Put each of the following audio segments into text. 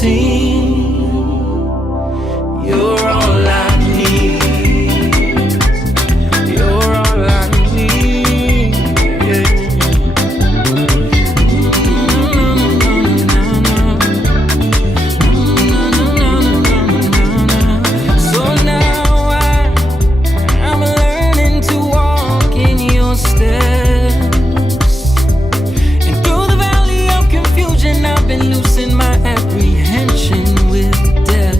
seen. You're all I need. You're all I need. Yeah. So now I'm learning to walk in your steps. And through the valley of confusion, I've been losing my apprehension with death.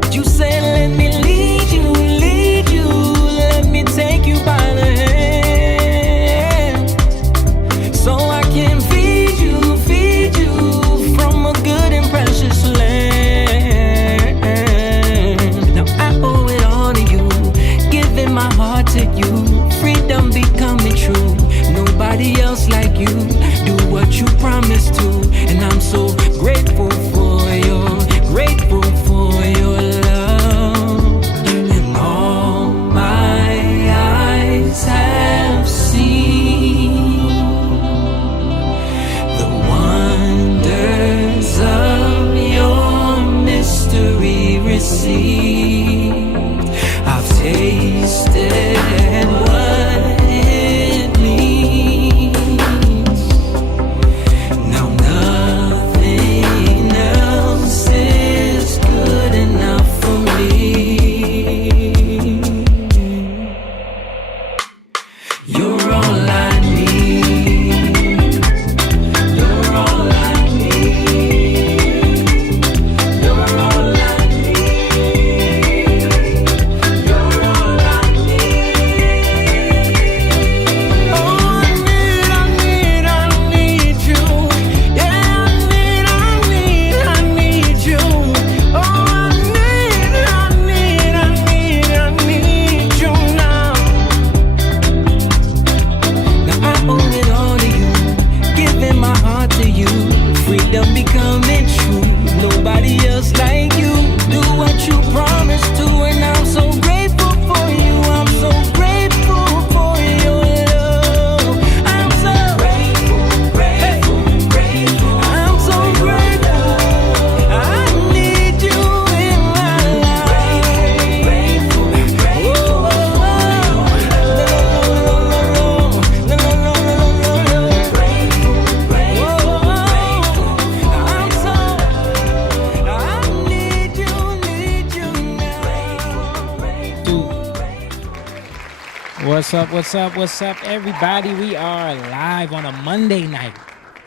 But you said, let me lead you, let me take you by the hand, so I can feed you from a good and precious land. Now I owe it all to you, giving my heart to you, freedom becoming true. Nobody else like you, do what you promised to, and I'm so grateful for your love. And all my eyes have seen the wonders of your mystery received. I've tasted what it means. Now nothing else is good enough for me. You're all I need. You're all I need. You're all I need. You're all I need. Oh, I need you. Yeah, I need you. Oh, I need you now. Now I owe it all to you, giving my heart to you, freedom becoming true. Nobody else like you, do what you promised to, and I'm so grateful for you. I'm so grateful for your love. I'm so grateful. I'm so grateful. I need you in my life. What's up, everybody? We are live on a Monday night.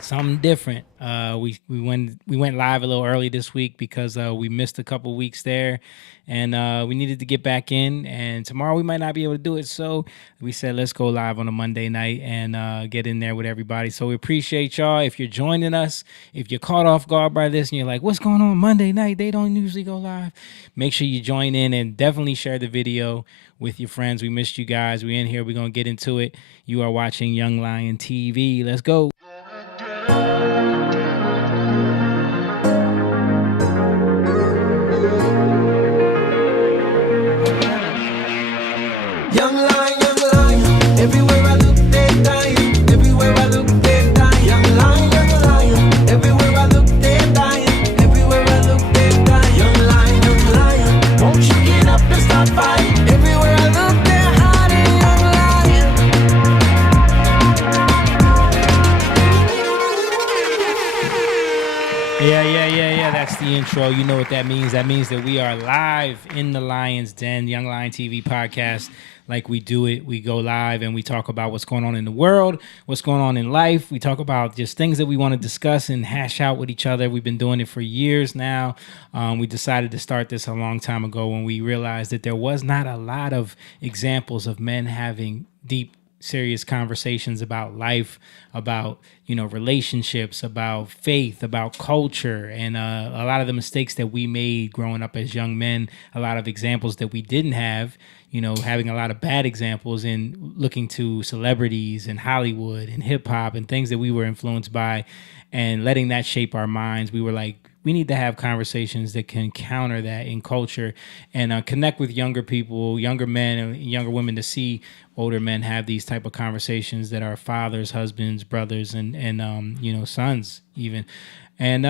Something different. We went live a little early this week because we missed a couple weeks there, and we needed to get back in. And tomorrow we might not be able to do it, so we said let's go live on a Monday night and get in there with everybody. So we appreciate y'all. If you're joining us, if you're caught off guard by this and you're like, "What's going on Monday night? They don't usually go live." Make sure you join in and definitely share the video with your friends. We missed you guys. We're in here. We're gonna get into it. You are watching Young Lion TV. Let's go. Young lion, everywhere I look, they dying. Everywhere I look, they dying. Young lion, everywhere I look, they dying. Everywhere I look, they dying. Young lion, won't you get up and start fighting? Everywhere I look, they're hiding. Yeah. That's the intro. You know what that means. That means that we are live in the Lion's Den, Young Lion TV podcast. Like we do it, we go live and we talk about what's going on in the world, what's going on in life. We talk about just things that we want to discuss and hash out with each other. We've been doing it for years now. We decided to start this a long time ago when we realized that there was not a lot of examples of men having deep, serious conversations about life, about relationships, about faith, about culture, and a lot of the mistakes that we made growing up as young men, a lot of examples that we didn't have, having a lot of bad examples in looking to celebrities and Hollywood and hip hop and things that we were influenced by, and letting that shape our minds. We were like, we need to have conversations that can counter that in culture and connect with younger people, younger men and younger women, to see older men have these type of conversations that are fathers, husbands, brothers, and sons even. And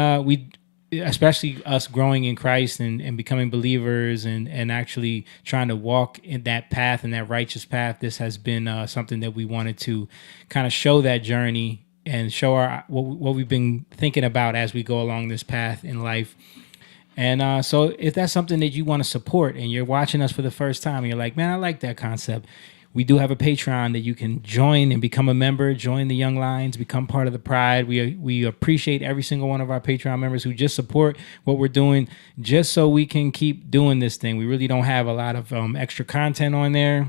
especially us growing in Christ and becoming believers and actually trying to walk in that path and that righteous path, this has been something that we wanted to kind of show that journey and show what we've been thinking about as we go along this path in life. And so if that's something that you want to support and you're watching us for the first time and you're like, man, I like that concept, we do have a Patreon that you can join and become a member, join the Young Lions, become part of the Pride. We appreciate every single one of our Patreon members who just support what we're doing just so we can keep doing this thing. We really don't have a lot of extra content on there.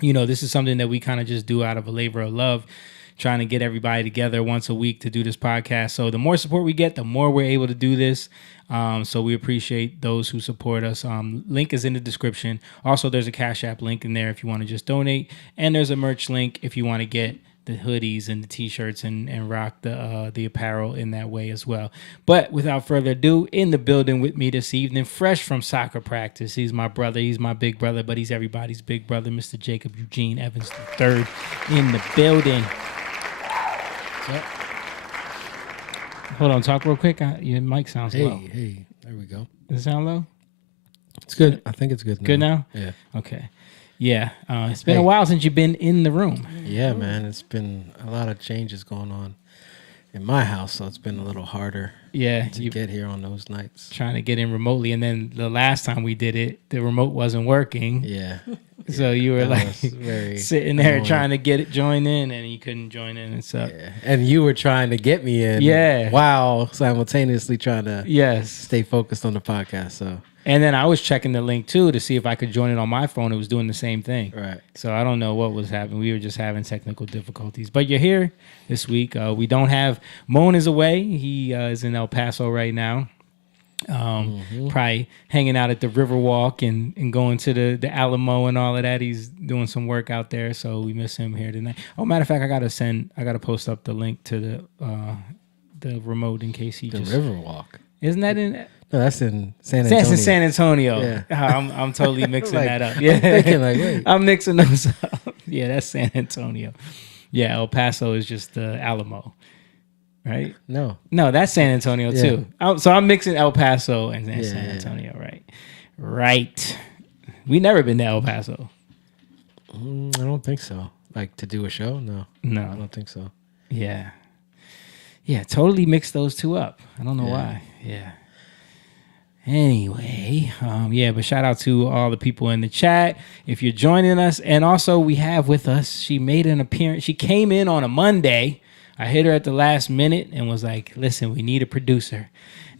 You know, this is something that we kind of just do out of a labor of love, trying to get everybody together once a week to do this podcast. So the more support we get, the more we're able to do this. So we appreciate those who support us. Link is in the description. Also, there's a CashApp link in there if you want to just donate. And there's a merch link if you want to get the hoodies and the t-shirts and rock the apparel in that way as well. But without further ado, in the building with me this evening, fresh from soccer practice, he's my brother. He's my big brother, but he's everybody's big brother, Mr. Jacob Eugene Evans III in the building. Yep. Hold on, talk real quick. Your mic sounds low. Hey, there we go. Does it sound low? It's good. I think it's good now. Good now? Yeah. Okay. Yeah. It's been a while since you've been in the room. Yeah, man. It's been a lot of changes going on in my house, so it's been a little harder Yeah. to get here on those nights. Trying to get in remotely. And then the last time we did it, the remote wasn't working. Yeah. So you were like sitting there annoying. trying to get it joined in, and you couldn't join in and stuff. Yeah. And you were trying to get me in. Yeah. While simultaneously trying to Yes. stay focused on the podcast. So. And then I was checking the link too to see if I could join it on my phone. It was doing the same thing. Right. So I don't know what was happening. We were just having technical difficulties. But you're here this week. We don't have Moan is away. He is in El Paso right now. Probably hanging out at the Riverwalk and going to the Alamo and all of that. He's doing some work out there, so we miss him here tonight. Oh, matter of fact, I gotta post up the link to the remote in case he The just Riverwalk. Isn't that in? No, that's in San Antonio. That's in San Antonio. Yeah. I'm totally mixing Like, that up. Yeah, I'm thinking like, wait. I'm mixing those up. Yeah, that's San Antonio. Yeah, El Paso is just the Alamo. Right? No. No, that's San Antonio too. So I'm mixing El Paso and San Antonio, right? Right. We never been to El Paso. I don't think so. Like to do a show? No. I don't think so. Yeah. Yeah, totally mixed those two up. I don't know why. Yeah. Anyway, but shout out to all the people in the chat if you're joining us. And also we have with us, she made an appearance. She came in on a Monday. I hit her at the last minute and was like, listen, we need a producer.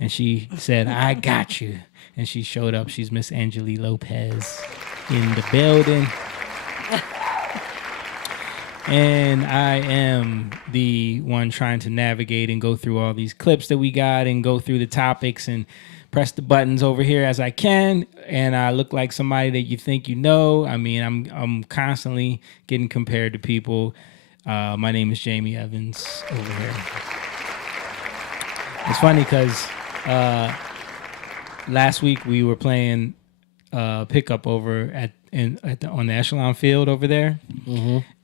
And she said, I got you. And she showed up. She's Miss Angeli Lopez in the building. And I am the one trying to navigate and go through all these clips that we got and go through the topics and press the buttons over here as I can. And I look like somebody that you think you know. I mean, I'm constantly getting compared to people. My name is Jamie Evans over here. It's funny because last week we were playing pickup over on the Echelon field over there,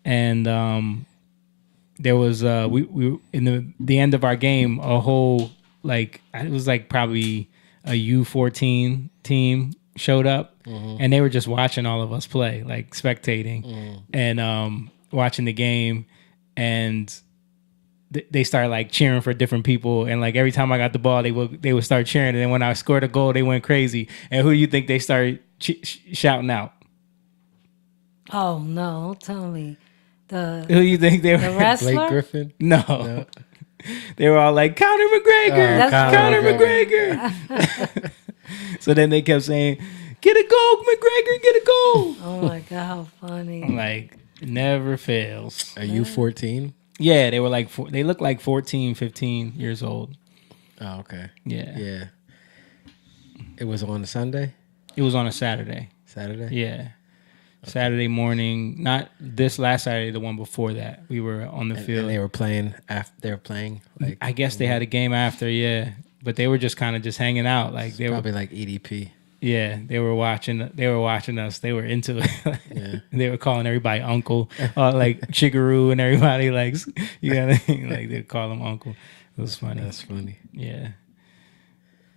and there was we in the end of our game a whole it was probably a U14 team showed up, and they were just watching all of us play, spectating, and watching the game, and they started cheering for different people, and every time I got the ball, they would start cheering, and then when I scored a goal, they went crazy. And who do you think they started shouting out? Oh no! Tell me, Who do you think they were? the wrestler. Blake Griffin? No. They were all like, Conor McGregor, Conor McGregor. So then they kept saying, get a goal, McGregor, get a goal. Oh my God, how funny! I'm like, never fails. Are you 14? Yeah, they were they looked like 14, 15 years old. Oh, okay. Yeah. Yeah. It was on a Sunday? It was on a Saturday. Saturday? Yeah. Okay. Saturday morning, not this last Saturday, the one before that. We were on the field. And they were playing after they were playing. I guess they had a game after, yeah. But they were just kind of just hanging out. They probably were like EDP. Yeah, they were watching us. They were into it. Yeah. They were calling everybody uncle, Chigaroo and everybody you know what I mean? They call him uncle. It was funny. That's funny. Yeah.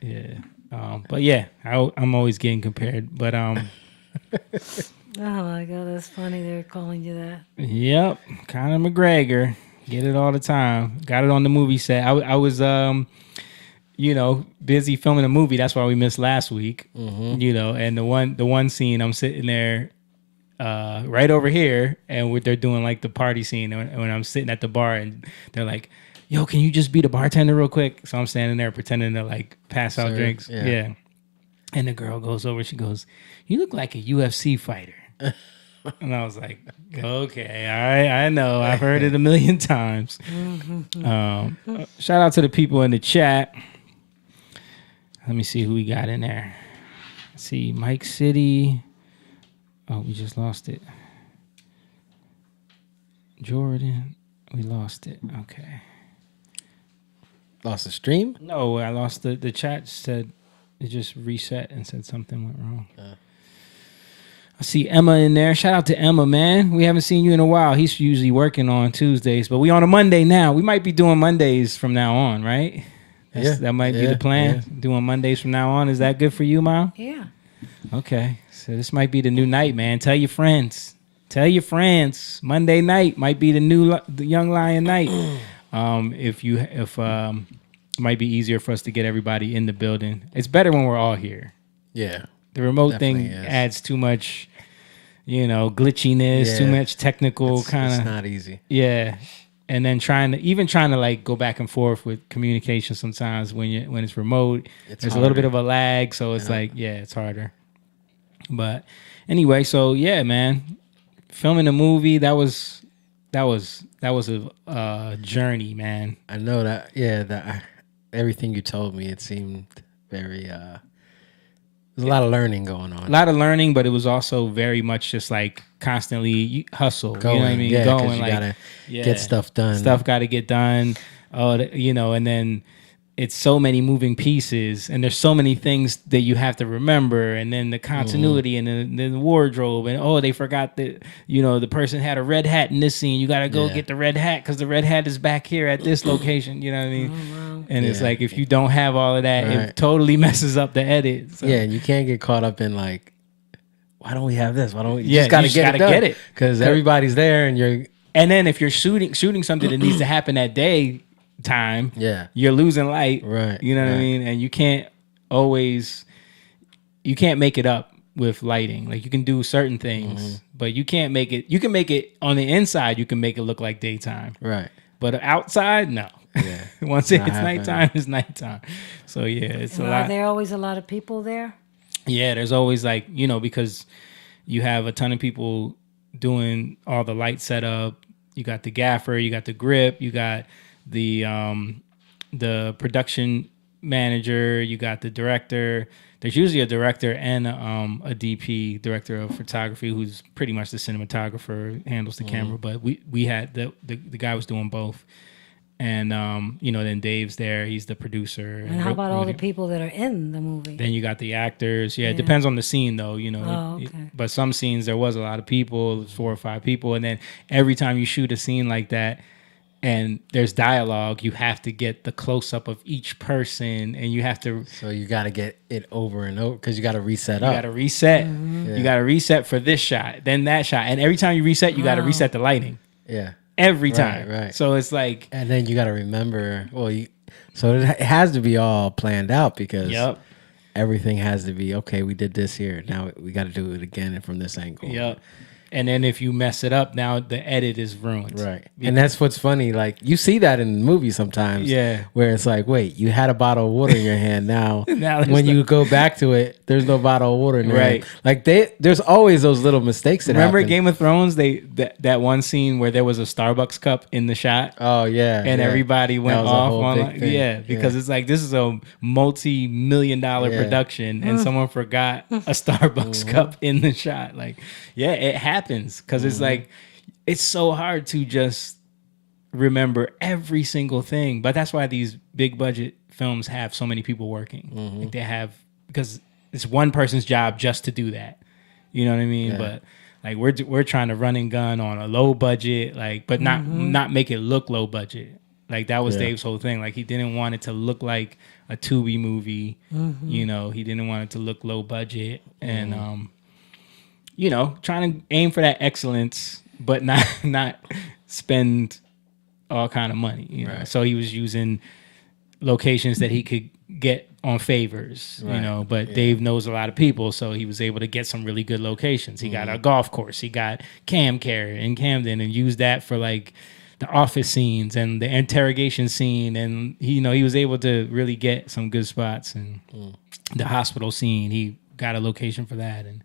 Yeah. But yeah, I'm always getting compared. But Oh my God, that's funny. They're calling you that. yep, Conor McGregor, get it all the time. Got it on the movie set. I was busy filming a movie. That's why we missed last week. And the one scene, I'm sitting there right over here, and they're doing like the party scene, and when I'm sitting at the bar, and they're like, "Yo, can you just be the bartender real quick?" So I'm standing there pretending to like pass out drinks. Yeah. And the girl goes over. She goes, "You look like a UFC fighter." And I was like, "Okay, all right, I know. I've heard it a million times." Shout out to the people in the chat. Let me see who we got in there. Let's see, Mike City. Oh, we just lost it. Jordan, we lost it. Okay. Lost the stream? No, I lost the chat. Said it just reset and said something went wrong. I see Emma in there. Shout out to Emma, man. We haven't seen you in a while. He's usually working on Tuesdays, but we on a Monday now. We might be doing Mondays from now on, right? That might be the plan. Yeah. Doing Mondays from now on. Is that good for you, Mom? Yeah. Okay. So this might be the new night, man. Tell your friends. Tell your friends. Monday night might be the Young Lion night. It might be easier for us to get everybody in the building. It's better when we're all here. Yeah. The remote thing adds too much, glitchiness, too much technical kind of. It's not easy. Yeah. And then trying to like go back and forth with communication sometimes when it's remote, there's harder. A little bit of a lag. So it's it's harder. But anyway, so yeah, man, filming a movie, that was a journey, man. I know that. Yeah, everything you told me, it seemed very. There's a lot of learning going on. A lot of learning, but it was also very much just like constantly hustle. Going, you know what I mean? Yeah, going, you like, gotta get stuff done. Stuff got to get done. And then it's so many moving pieces, and there's so many things that you have to remember, and then the continuity, and then the wardrobe, and they forgot that the person had a red hat in this scene. You got to go get the red hat because the red hat is back here at this location. You know what I mean? Oh, wow. And it's like if you don't have all of that, it totally messes up the edit. So. Yeah, and you can't get caught up in like, why don't we have this? Why don't we? You just gotta get it because everybody's there, and you're. And then if you're shooting something that needs to happen that day. Time, you're losing light, right? You know what I mean, and you can't make it up with lighting. Like you can do certain things, but you can't make it. You can make it on the inside. You can make it look like daytime, right? But outside, no. Yeah, once it's nighttime, it's nighttime. So it's a lot. Are there always a lot of people there? Yeah, there's always because you have a ton of people doing all the light setup. You got the gaffer, you got the grip, you got the production manager, you got the director. There's usually a director and a DP, director of photography, who's pretty much the cinematographer, handles the camera. But we had the guy was doing both, and then Dave's there, he's the producer. And how about all the people that are in the movie? Then you got the actors. Yeah, it depends on the scene though. Okay. But some scenes there was a lot of people, 4 or 5 people, and then every time you shoot a scene like that. And there's dialogue, you have to get the close-up of each person, and you have to... So you got to get it over and over, because you got to reset up. You got to reset. Mm-hmm. You got to reset for this shot, then that shot. And every time you reset, you got to reset the lighting. Yeah. Every time. Right. So it's like... And then you got to remember... So it has to be all planned out, because everything has to be, okay, we did this here. Now we got to do it again from this angle. Yep. And then if you mess it up, now the edit is ruined. Right. And that's what's funny. Like, you see that in movies sometimes. Yeah. Where it's like, wait, you had a bottle of water in your hand. Now when you go back to it, there's no bottle of water in your hand. Like, there's always those little mistakes that Remember happen. Game of Thrones? That one scene where there was a Starbucks cup in the shot? Oh, yeah. And everybody went off on because it's like, this is a multi-million-dollar production, and someone forgot a Starbucks cup in the shot. Like, it happens. Because it's like, it's so hard to just remember every single thing. But that's why these big budget films have so many people working. Like they have, because it's one person's job just to do that. You know what I mean? Yeah. But like we're trying to run and gun on a low budget, like, but not make it look low budget. Like that was Dave's whole thing. Like he didn't want it to look like a Tubi movie. You know, he didn't want it to look low budget and you know, trying to aim for that excellence, but not spend all kind of money. You know, so he was using locations that he could get on favors. You know, but Dave knows a lot of people, so he was able to get some really good locations. He got a golf course. He got Cam Care in Camden and used that for like the office scenes and the interrogation scene, and he, you know, he was able to really get some good spots. And the hospital scene, he got a location for that. And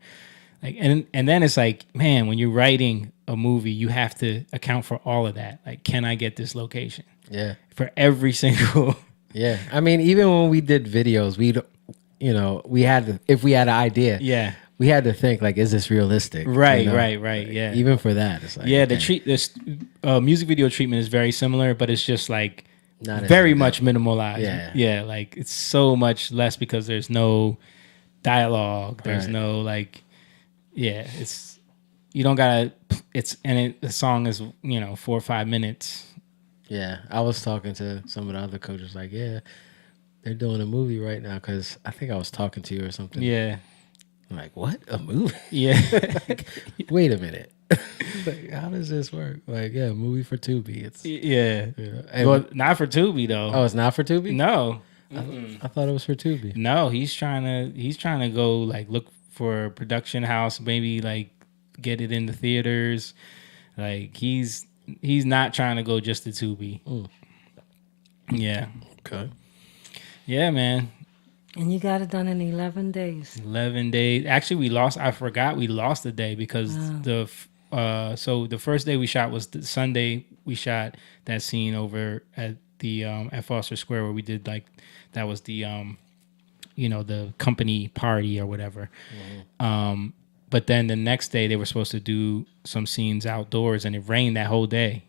like, and then it's like, man, when you're writing a movie, you have to account for all of that. Like, can I get this location? Yeah. For every single. Yeah. I mean, even when we did videos, you know, we had to, if we had an idea. Yeah. We had to think like, is this realistic? Right, you know? right. Yeah. Even for that, it's like, yeah, okay. this music video treatment is very similar, but it's just like Not as very in much depth. minimalized. Yeah, like it's so much less because there's no dialogue. There's Right. no like, it's you don't gotta. The song is 4 or 5 minutes. Yeah, I was talking to some of the other coaches, like, yeah, they're doing a movie right now because I think I was talking to you or something. Yeah, I'm like, what? A movie? yeah. Wait a minute. Like, how does this work? Like, yeah, movie for Tubi. It's Yeah. And- Well, not for Tubi though. oh, it's not for Tubi? No. I thought it was for Tubi. No, he's trying to go like look for a production house, maybe like get it in the theaters. Like he's not trying to go just to Tubi. Yeah. Okay. Yeah, man. And you got it done in 11 days. 11 days. Actually, I forgot we lost a day because so the first day we shot was the Sunday. We shot that scene over at the at Foster Square where we did like that was the the company party or whatever. But then the next day they were supposed to do some scenes outdoors and it rained that whole day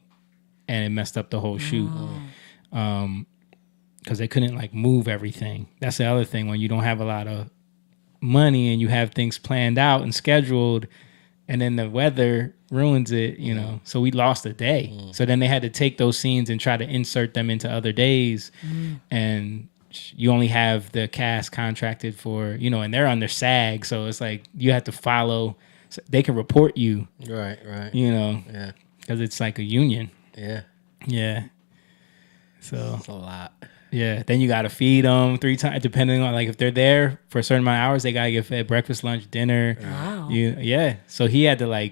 and it messed up the whole shoot. Because they couldn't like move everything. That's the other thing when you don't have a lot of money and you have things planned out and scheduled and then the weather ruins it, So we lost a day. So then they had to take those scenes and try to insert them into other days. And you only have the cast contracted for, and they're under SAG. So it's like you have to follow. So they can report you. Right. Yeah. Because it's like a union. Yeah. Yeah. So It's a lot. yeah, then you got to feed them 3 times, depending on like if they're there for a certain amount of hours, they got to get fed breakfast, lunch, dinner. Wow. So he had to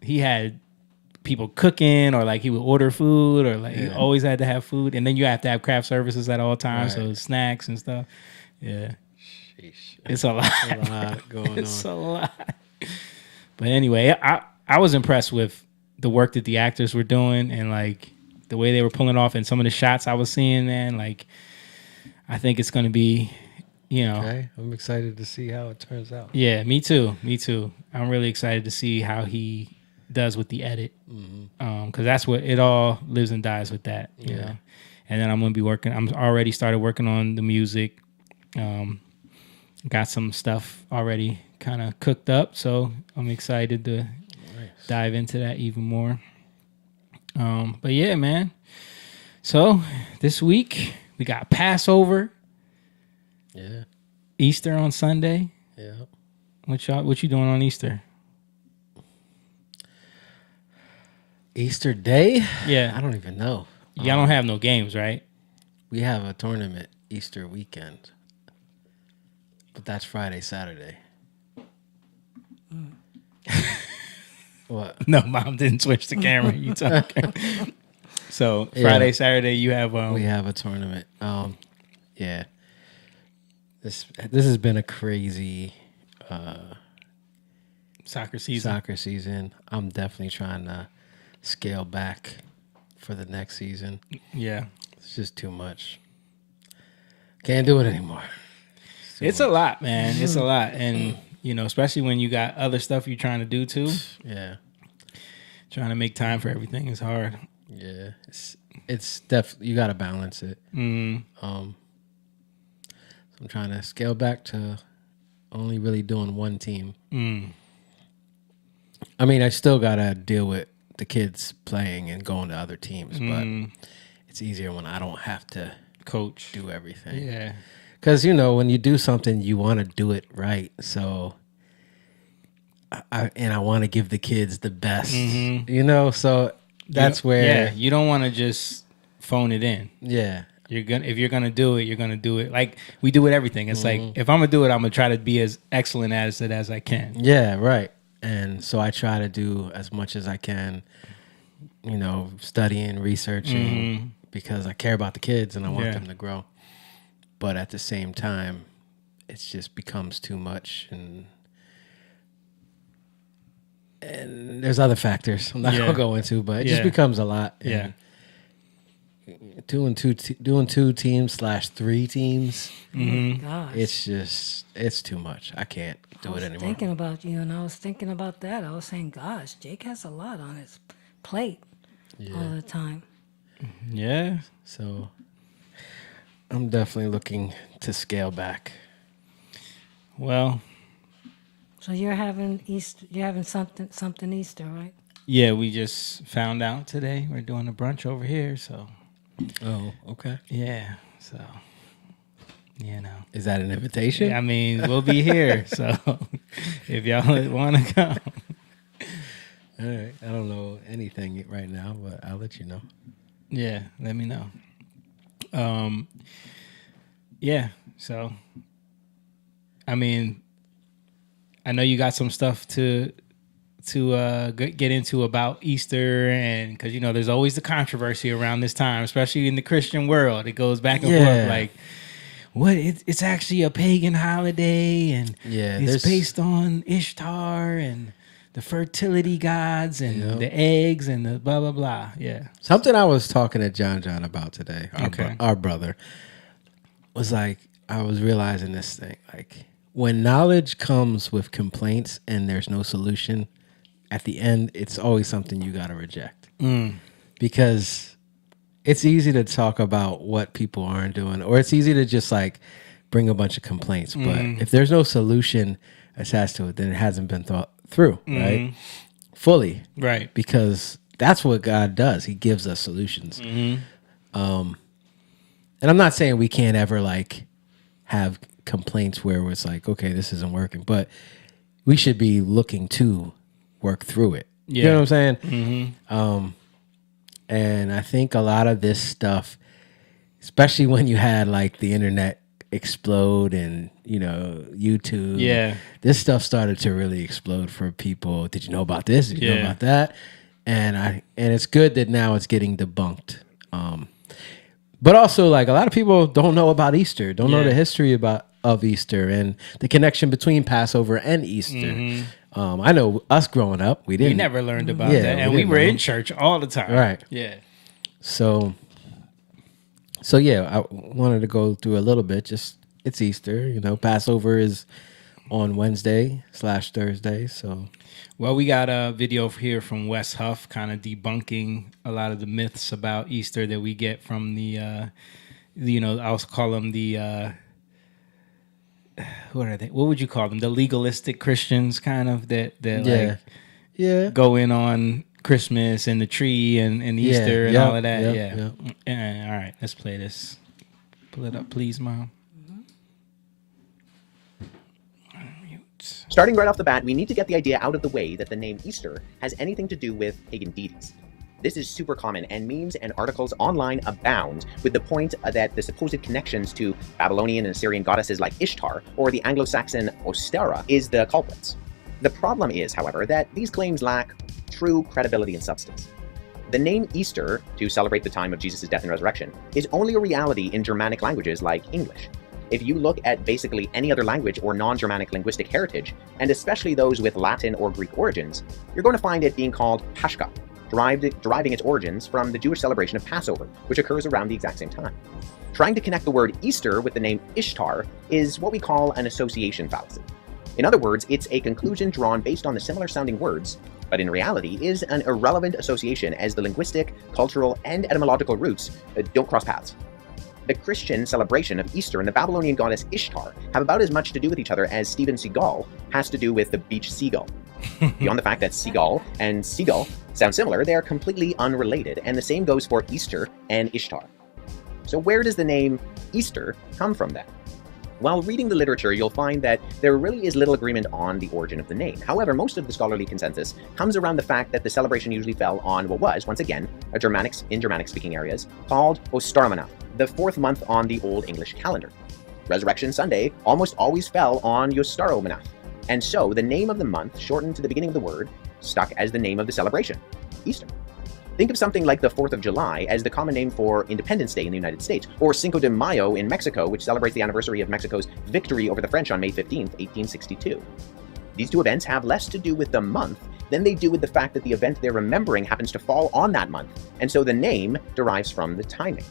he had people cooking or like he would order food or like he always had to have food. And then you have to have craft services at all times. Right. So snacks and stuff. Yeah. Sheesh. It's a lot. A lot going on. It's a lot. But anyway, I was impressed with the work that the actors were doing and like the way they were pulling off and some of the shots I was seeing, man. Like, I think it's going to be, Okay. I'm excited to see how it turns out. Yeah, me too. I'm really excited to see how he does with the edit. Because that's what it all lives and dies with that, you know. And then I'm going to be I'm already started working on the music. Got some stuff already kind of cooked up. So I'm excited to dive into that even more. But yeah, man. So this week we got Passover. Yeah. Easter on Sunday. Yeah. What you doing on Easter? Easter Day? Yeah. I don't even know. Y'all don't have no games, right? We have a tournament Easter weekend. But that's Friday, Saturday. What? No, Mom didn't switch the camera. You talking? So Friday, Saturday, you have we have a tournament. Yeah. This has been a crazy soccer season. Soccer season. I'm definitely trying to scale back for the next season. Yeah. It's just too much. Can't do it anymore. It's a lot, man. It's a lot. And, especially when you got other stuff you're trying to do too. Yeah. Trying to make time for everything is hard. Yeah. It's definitely, you got to balance it. So I'm trying to scale back to only really doing one team. I mean, I still got to deal with the kids playing and going to other teams, but it's easier when I don't have to coach, do everything. Yeah. Because, you know, when you do something, you want to do it right. So, I want to give the kids the best, you know? So that's where... you don't want to just phone it in. Yeah. If you're gonna do it, you're gonna do it. Like we do with everything. It's like, if I'm gonna do it, I'm gonna try to be as excellent at it as I can. Yeah, right. And so I try to do as much as I can, you know, studying, researching, because I care about the kids and I want them to grow. But at the same time, it just becomes too much, and there's other factors I'm not gonna go into, but it just becomes a lot. And doing two teams /3 teams. Gosh. It's too much. I can't do it anymore. I was thinking about you, and I was thinking about that. I was saying, gosh, Jake has a lot on his plate all the time. Yeah. So I'm definitely looking to scale back. Well, so you're having Easter. You're having something Easter, right? Yeah, we just found out today. We're doing a brunch over here, so. Oh, okay. Yeah, so, you know. Is that an invitation? Yeah, I mean, we'll be here, so if y'all want to come. All right. I don't know anything right now, but I'll let you know. Yeah, let me know. Yeah, so, I mean, I know you got some stuff to get into about Easter, and because, you know, there's always the controversy around this time, especially in the Christian world. It goes back and forth, like, what? It's actually a pagan holiday, and it's based on Ishtar and the fertility gods and the eggs and the blah, blah, blah. Yeah. Something I was talking to John about today, our brother, was like, I was realizing this thing, like, when knowledge comes with complaints and there's no solution, at the end, it's always something you got to reject. Because it's easy to talk about what people aren't doing, or it's easy to just like bring a bunch of complaints. But if there's no solution attached to it, then it hasn't been thought through, right? Fully. Right. Because that's what God does. He gives us solutions. And I'm not saying we can't ever like have complaints where it's like, okay, this isn't working, but we should be looking to work through it. You know what I'm saying? And I think a lot of this stuff, especially when you had like the internet explode and, you know, YouTube, this stuff started to really explode for people. Did you know about this? Did you know about that? And it's good that now it's getting debunked. But also, like, a lot of people don't know about Easter, don't know the history of Easter and the connection between Passover and Easter. I know us growing up, we never learned about that, and we were in church all the time. Right. Yeah. So yeah, I wanted to go through a little bit. Just, it's Easter, you know. Passover is on Wednesday/Thursday. So, well, we got a video here from Wes Huff, kind of debunking a lot of the myths about Easter that we get from the, you know, I'll call them the. What are they? What would you call them? The legalistic Christians, kind of that go in on Christmas and the tree and Easter and all of that. All right, let's play this. Pull it up, please, Mom. Starting right off the bat, we need to get the idea out of the way that the name Easter has anything to do with pagan deities. This is super common, and memes and articles online abound with the point that the supposed connections to Babylonian and Assyrian goddesses like Ishtar or the Anglo-Saxon Ostara is the culprits. The problem is, however, that these claims lack true credibility and substance. The name Easter, to celebrate the time of Jesus' death and resurrection, is only a reality in Germanic languages like English. If you look at basically any other language or non-Germanic linguistic heritage, and especially those with Latin or Greek origins, you're going to find it being called Pascha, deriving its origins from the Jewish celebration of Passover, which occurs around the exact same time. Trying to connect the word Easter with the name Ishtar is what we call an association fallacy. In other words, it's a conclusion drawn based on the similar sounding words, but in reality is an irrelevant association as the linguistic, cultural, and etymological roots don't cross paths. The Christian celebration of Easter and the Babylonian goddess Ishtar have about as much to do with each other as Steven Seagal has to do with the beach seagull. Beyond the fact that seagull and seagull sound similar, they are completely unrelated, and the same goes for Easter and Ishtar. So where does the name Easter come from then? While reading the literature, you'll find that there really is little agreement on the origin of the name. However, most of the scholarly consensus comes around the fact that the celebration usually fell on what was, once again, in Germanic-speaking areas, called Ostermannacht, the 4th month on the Old English calendar. Resurrection Sunday almost always fell on Yostaromannacht, and so the name of the month, shortened to the beginning of the word, stuck as the name of the celebration, Easter. Think of something like the 4th of July as the common name for Independence Day in the United States, or Cinco de Mayo in Mexico, which celebrates the anniversary of Mexico's victory over the French on May 15th, 1862. These two events have less to do with the month than they do with the fact that the event they're remembering happens to fall on that month, and so the name derives from the timing.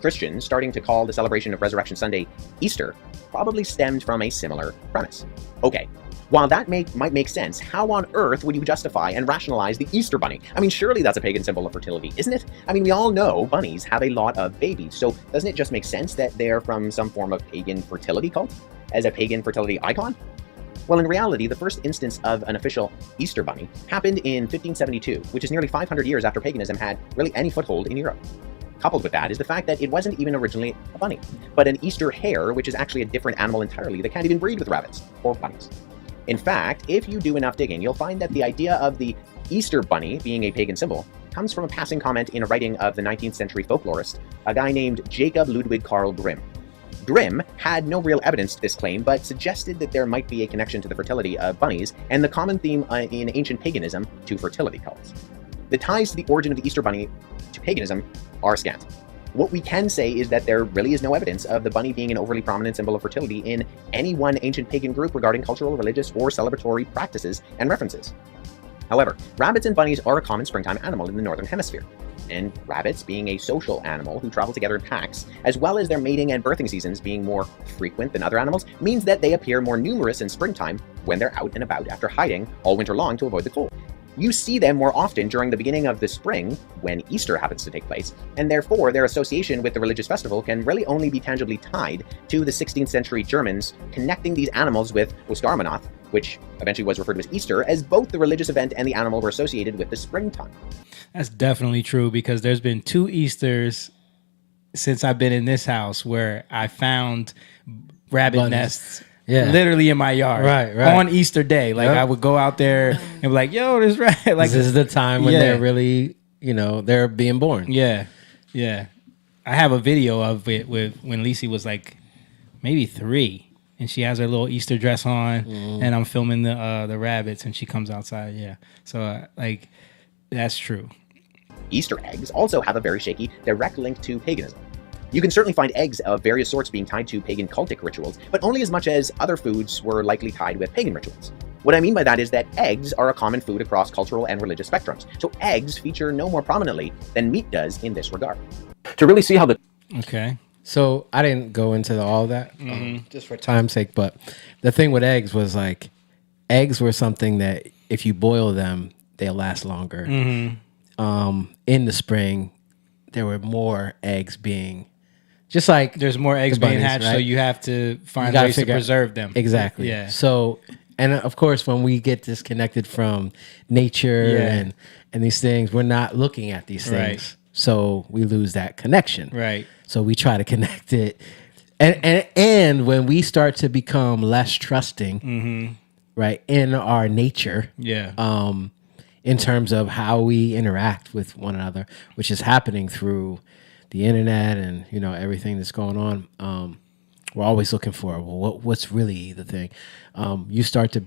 Christians starting to call the celebration of Resurrection Sunday Easter probably stemmed from a similar premise. Okay, while that might make sense, how on earth would you justify and rationalize the Easter bunny? I mean, surely that's a pagan symbol of fertility, isn't it? I mean, we all know bunnies have a lot of babies, so doesn't it just make sense that they're from some form of pagan fertility cult as a pagan fertility icon? Well, in reality, the first instance of an official Easter bunny happened in 1572, which is nearly 500 years after paganism had really any foothold in Europe. Coupled with that is the fact that it wasn't even originally a bunny, but an Easter hare, which is actually a different animal entirely that can't even breed with rabbits or bunnies. In fact, if you do enough digging, you'll find that the idea of the Easter bunny being a pagan symbol comes from a passing comment in a writing of the 19th century folklorist, a guy named Jacob Ludwig Karl Grimm. Grimm had no real evidence to this claim, but suggested that there might be a connection to the fertility of bunnies and the common theme in ancient paganism to fertility cults. The ties to the origin of the Easter bunny to paganism are scant. What we can say is that there really is no evidence of the bunny being an overly prominent symbol of fertility in any one ancient pagan group regarding cultural, religious, or celebratory practices and references. However, rabbits and bunnies are a common springtime animal in the Northern Hemisphere. And rabbits, being a social animal who travel together in packs, as well as their mating and birthing seasons being more frequent than other animals, means that they appear more numerous in springtime when they're out and about after hiding all winter long to avoid the cold. You see them more often during the beginning of the spring, when Easter happens to take place, and therefore their association with the religious festival can really only be tangibly tied to the 16th century Germans connecting these animals with Ostermannacht, which eventually was referred to as Easter, as both the religious event and the animal were associated with the springtime. That's definitely true, because there's been 2 Easters since I've been in this house where I found rabbit nests. Yeah. Literally in my yard. Right. On Easter Day. Like, I would go out there and be like, yo, this rabbit. Like, this is the time when they're really, they're being born. Yeah. Yeah. I have a video of it with when Lisi was like maybe 3, and she has her little Easter dress on, and I'm filming the rabbits, and she comes outside. Yeah. So, that's true. Easter eggs also have a very shaky, direct link to paganism. You can certainly find eggs of various sorts being tied to pagan cultic rituals, but only as much as other foods were likely tied with pagan rituals. What I mean by that is that eggs are a common food across cultural and religious spectrums, so eggs feature no more prominently than meat does in this regard. To really see how the... Okay. So I didn't go into all that, just for time's sake, but the thing with eggs was like, eggs were something that if you boil them, they'll last longer. In the spring, there were more eggs being... Just like there's more eggs being hatched, right? So you have to find ways to preserve them. Exactly. Yeah. So, and of course, when we get disconnected from nature and these things, we're not looking at these things. Right. So we lose that connection. Right. So we try to connect it. And when we start to become less trusting, right, in our nature, in terms of how we interact with one another, which is happening through the internet and everything that's going on, we're always looking for what's really the thing. You start to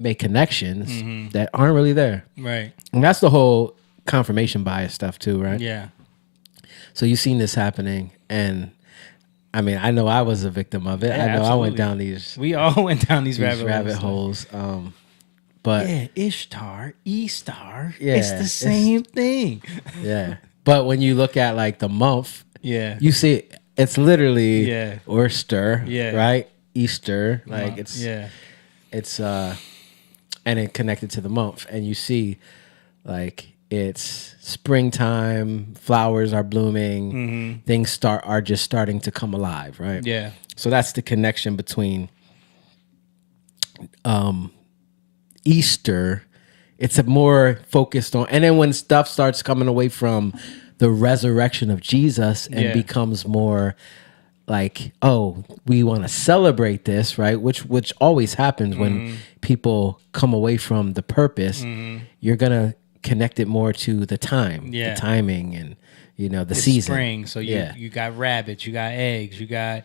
make connections that aren't really there, right? And that's the whole confirmation bias stuff too, right? Yeah. So you've seen this happening, and I mean, I know I was a victim of it. I know absolutely. I went down these. We all went down these rabbit holes. But Ishtar, Easter, it's the same thing. Yeah. But when you look at like the month, you see it's literally Oyster, right? Easter, like it's and it connected to the month, and you see like it's springtime, flowers are blooming, things are just starting to come alive, right? Yeah. So that's the connection between Easter, it's a more focused on, and then when stuff starts coming away from the resurrection of Jesus and becomes more like, oh, we want to celebrate this, right? Which always happens when people come away from the purpose. You're gonna connect it more to the time, the timing, and the it's season. Spring, so you got rabbits, you got eggs, you got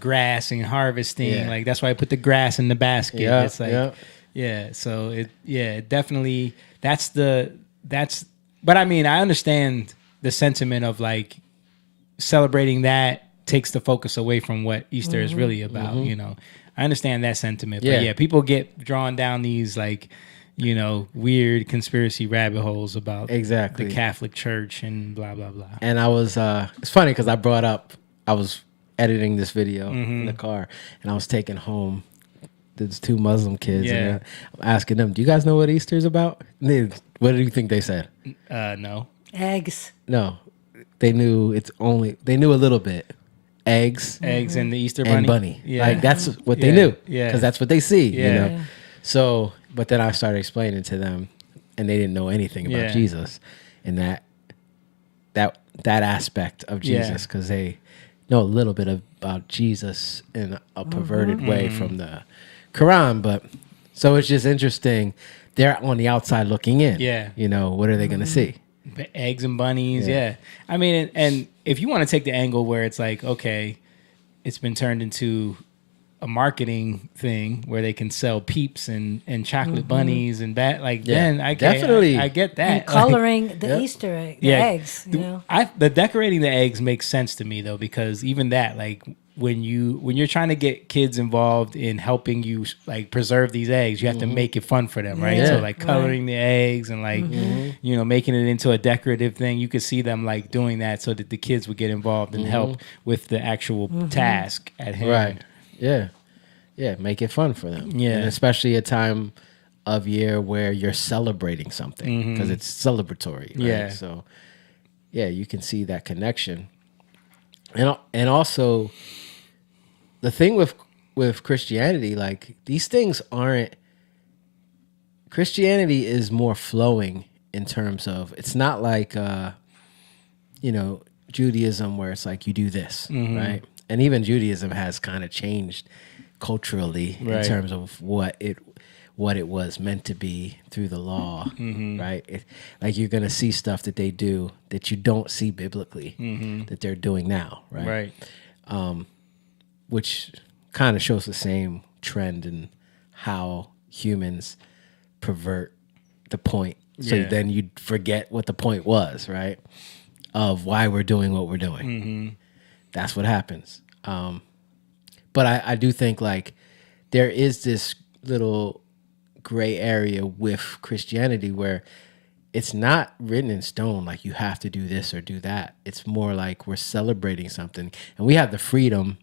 grass and harvesting. Yeah. Like that's why I put the grass in the basket. Yeah, It's like so it definitely but I mean I understand the sentiment of like celebrating that takes the focus away from what Easter is really about. I understand that sentiment, but people get drawn down these like weird conspiracy rabbit holes about Exactly the Catholic Church and blah blah blah. And I was it's funny because I was editing this video in the car, and I was taking home these 2 Muslim kids, and I'm asking them, do you guys know what Easter is about? And what do you think they said? No. Eggs. No, they knew they knew a little bit. Eggs And the Easter bunny. and bunny. Yeah. Like that's what they knew. Yeah. Because that's what they see. Yeah. So, but then I started explaining to them, and they didn't know anything about Jesus and that aspect of Jesus, because they know a little bit about Jesus in a perverted way from the Quran. But so it's just interesting. They're on the outside looking in. Yeah. What are they going to see? Eggs and bunnies, I mean, and if you want to take the angle where it's like, okay, it's been turned into a marketing thing where they can sell Peeps and chocolate bunnies and that, like, then I get that. And coloring the Easter egg, the eggs, The decorating the eggs makes sense to me though, because even that, like, when you're trying to get kids involved in helping you like preserve these eggs, you have to make it fun for them, right? So like coloring the eggs and like making it into a decorative thing, you could see them like doing that so that the kids would get involved and help with the actual task at hand. Right. Yeah, make it fun for them. Yeah. And especially a time of year where you're celebrating something, because it's celebratory, right? Yeah. So you can see that connection. And also the thing with Christianity, like these things aren't, Christianity is more flowing in terms of, it's not like Judaism where it's like you do this, right? And even Judaism has kind of changed culturally in terms of what it was meant to be through the law, right? Like you're gonna see stuff that they do that you don't see biblically that they're doing now, right? Which kind of shows the same trend in how humans pervert the point. So then you forget what the point was, right? Of why we're doing what we're doing. That's what happens. But I do think like there is this little gray area with Christianity where it's not written in stone like you have to do this or do that. It's more like we're celebrating something, and we have the freedom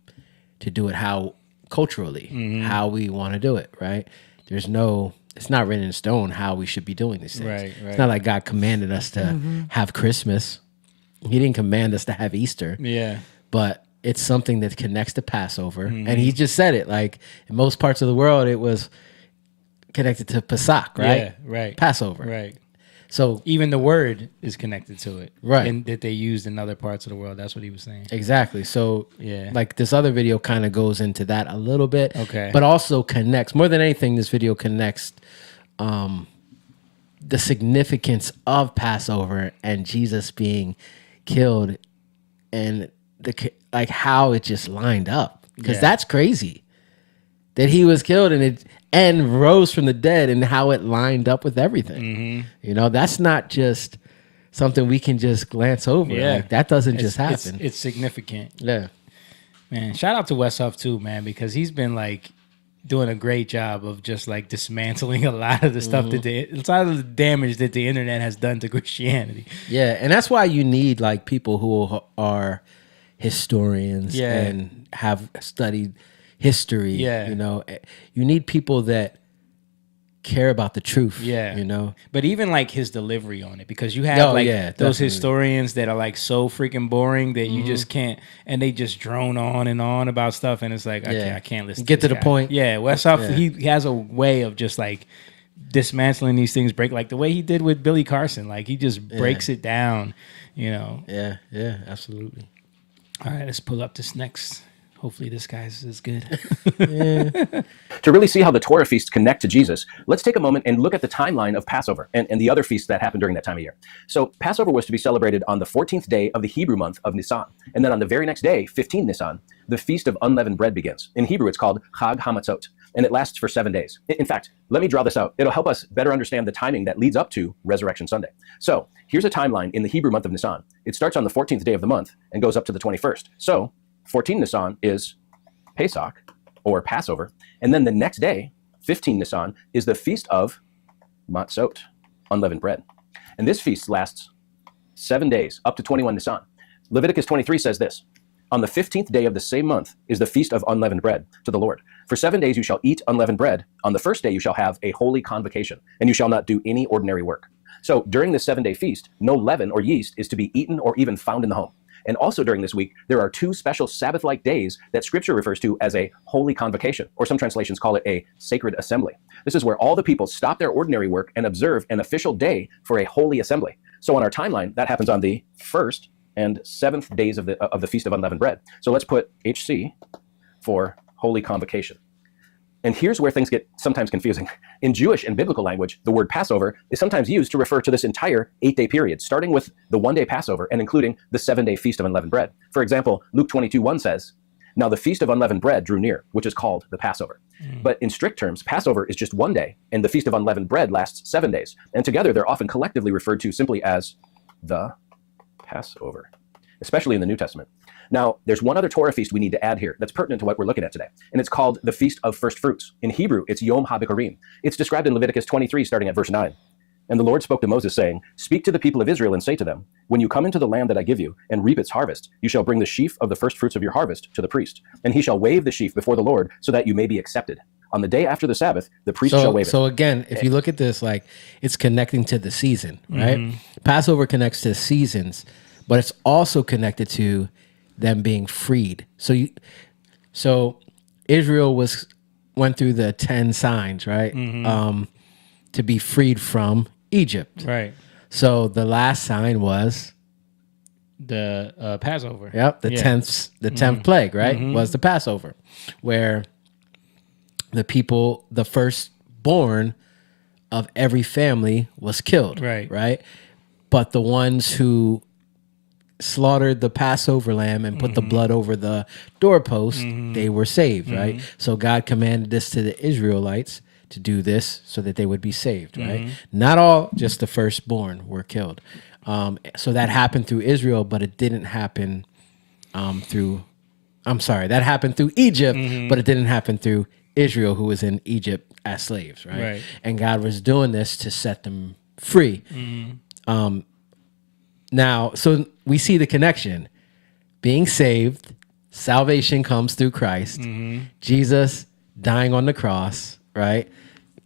to do it how culturally, how we want to do it, right? It's not written in stone how we should be doing these things. Right. It's not like God commanded us to have Christmas. He didn't command us to have Easter. Yeah. But it's something that connects to Passover. And he just said it, like in most parts of the world, it was connected to Pesach, right? Yeah, right. Passover. Right. So even the word is connected to it. Right. And that they used in other parts of the world. That's what he was saying. exactly. So like this other video kind of goes into that a little bit. Okay. But also connects, more than anything, this video connects the significance of Passover and Jesus being killed and like how it just lined up, because that's crazy that he was killed and rose from the dead, and how it lined up with everything. That's not just something we can just glance over. Like, that doesn't just happen. It's significant. Yeah, man. Shout out to Wes Huff too, man, because he's been like doing a great job of just like dismantling a lot of the stuff that a lot of the damage that the internet has done to Christianity. Yeah, and that's why you need like people who are historians and have studied history. You need people that care about the truth. Yeah. You know? But even like his delivery on it, because you have those definitely. historians that are like so freaking boring that you just can't, and they just drone on and on about stuff, and it's like, I can't listen. Get to to this the guy. point. Yeah, Westhoff, he has a way of just like dismantling these things, break like the way he did with Billy Carson. Like he just breaks it down, you know. Yeah, absolutely. All right, let's pull up this next. Hopefully this guy's is good. To really see how the Torah feasts connect to Jesus, let's take a moment and look at the timeline of Passover and the other feasts that happened during that time of year. So Passover was to be celebrated on the 14th day of the Hebrew month of Nisan. And then on the very next day, 15 Nisan, the Feast of Unleavened Bread begins. In Hebrew, it's called Chag HaMatzot, and it lasts for 7 days. In fact, let me draw this out. It'll help us better understand the timing that leads up to Resurrection Sunday. So here's a timeline in the Hebrew month of Nisan. It starts on the 14th day of the month and goes up to the 21st. So 14 Nisan is Pesach, or Passover, and then the next day, 15 Nisan, is the Feast of Matzot, unleavened bread. And this feast lasts 7 days, up to 21 Nisan. Leviticus 23 says this: on the 15th day of the same month is the Feast of Unleavened Bread to the Lord. For 7 days you shall eat unleavened bread. On the first day you shall have a holy convocation, and you shall not do any ordinary work. So during this 7-day feast, no leaven or yeast is to be eaten or even found in the home. And also during this week, there are 2 special Sabbath-like days that Scripture refers to as a holy convocation, or some translations call it a sacred assembly. This is where all the people stop their ordinary work and observe an official day for a holy assembly. So on our timeline, that happens on the 1st and 7th days of the Feast of Unleavened Bread. So let's put HC for holy convocation. And here's where things get sometimes confusing. In Jewish and biblical language, the word Passover is sometimes used to refer to this entire 8-day period, starting with the 1-day Passover and including the 7-day Feast of Unleavened Bread. For example, Luke 22:1 says, now the Feast of Unleavened Bread drew near, which is called the Passover. But in strict terms, Passover is just 1 day, and the Feast of Unleavened Bread lasts 7 days. And together, they're often collectively referred to simply as the Passover, especially in the New Testament. Now, there's one other Torah feast we need to add here that's pertinent to what we're looking at today, and it's called the Feast of First Fruits. In Hebrew, it's Yom HaBikurim. It's described in Leviticus 23, starting at verse 9. And the Lord spoke to Moses, saying, speak to the people of Israel and say to them, when you come into the land that I give you and reap its harvest, you shall bring the sheaf of the first fruits of your harvest to the priest, and he shall wave the sheaf before the Lord so that you may be accepted. On the day after the Sabbath, the priest shall wave it. So again, if you look at this, like it's connecting to the season, right? Passover connects to seasons, but it's also connected to them being freed. So Israel went through the 10 signs, right? To be freed from Egypt. Right. So the last sign was The Passover. the 10th plague, right? Was the Passover, where the people, the firstborn of every family was killed. Right. But the ones who slaughtered the Passover lamb and put the blood over the doorpost, they were saved, right? So God commanded this to the Israelites to do this so that they would be saved, right? Not all, just the firstborn were killed. So that happened through Israel, but it didn't happen that happened through Egypt, but it didn't happen through Israel, who was in Egypt as slaves, right? And God was doing this to set them free. Now, so we see the connection. Being saved, salvation comes through Christ. Jesus dying on the cross, right?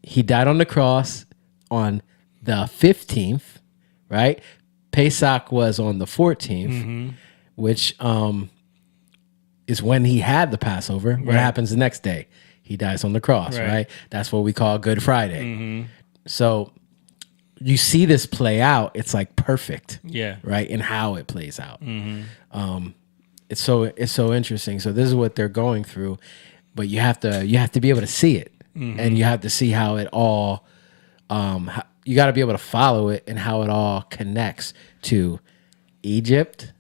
He died on the cross on the 15th, right? Pesach was on the 14th, which is when he had the Passover. What happens the next day? He dies on the cross, right? That's what we call Good Friday. So you see this play out. It's like perfect, right? And how it plays out. It's so interesting. So this is what they're going through, but you have to be able to see it, and you have to see how it all. You got to be able to follow it and how it all connects to Egypt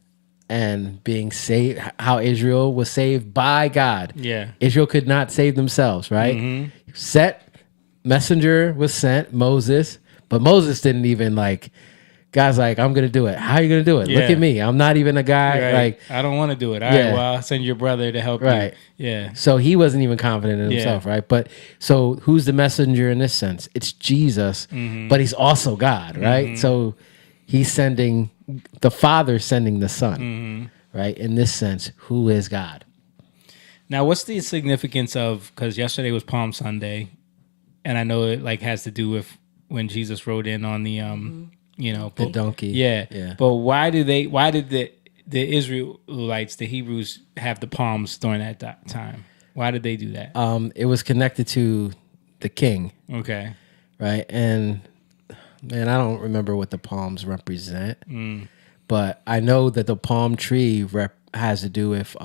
and being saved. How Israel was saved by God. Israel could not save themselves, right? Messenger was sent, Moses. But Moses didn't even God's like, I'm going to do it. How are you going to do it? Look at me. I'm not even a guy. I don't want to do it. All right, well, I'll send your brother to help you. Yeah. So he wasn't even confident in himself, right? But so who's the messenger in this sense? It's Jesus, but he's also God, right? So he's sending, the Father sending the Son, right? In this sense, who is God? Now, what's the significance of, because yesterday was Palm Sunday, and I know it like has to do with when Jesus rode in on the The donkey. Yeah. But why did the Israelites, the Hebrews, have the palms during that time? Why did they do that? It was connected to the king. Okay. Right. And man, I don't remember what the palms represent, but I know that the palm tree has to do with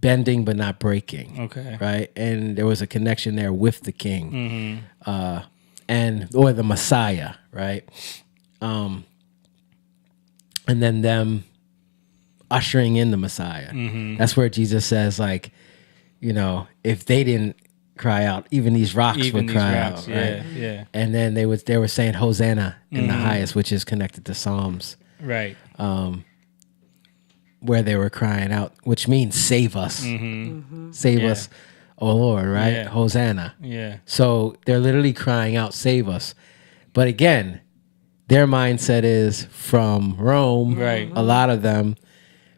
bending but not breaking. Okay. Right. And there was a connection there with the king, or the Messiah. Right. And then them ushering in the Messiah. That's where Jesus says, like, if they didn't cry out, even these rocks would cry out. Right? Yeah. And then they were saying Hosanna in the highest, which is connected to Psalms. Right. Where they were crying out, which means save us. Save us, oh Lord, right? Yeah. Hosanna. Yeah. So they're literally crying out, save us. But again, their mindset is from Rome, Right. a lot of them,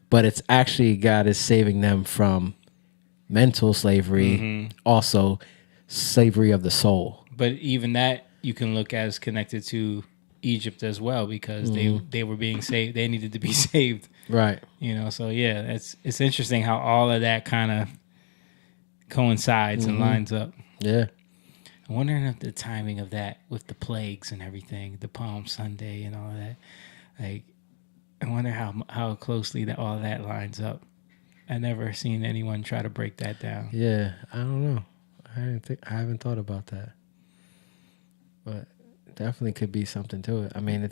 but it's actually God is saving them from mental slavery, also slavery of the soul. But even that you can look as connected to Egypt as well, because they were being saved. They needed to be saved. Right. So yeah, it's interesting how all of that kind of coincides and lines up. Yeah. I'm wondering if the timing of that with the plagues and everything, the Palm Sunday and all of that, like, I wonder how closely that all that lines up. I never seen anyone try to break that down. Yeah, I don't know. I haven't thought about that, but definitely could be something to it. I mean,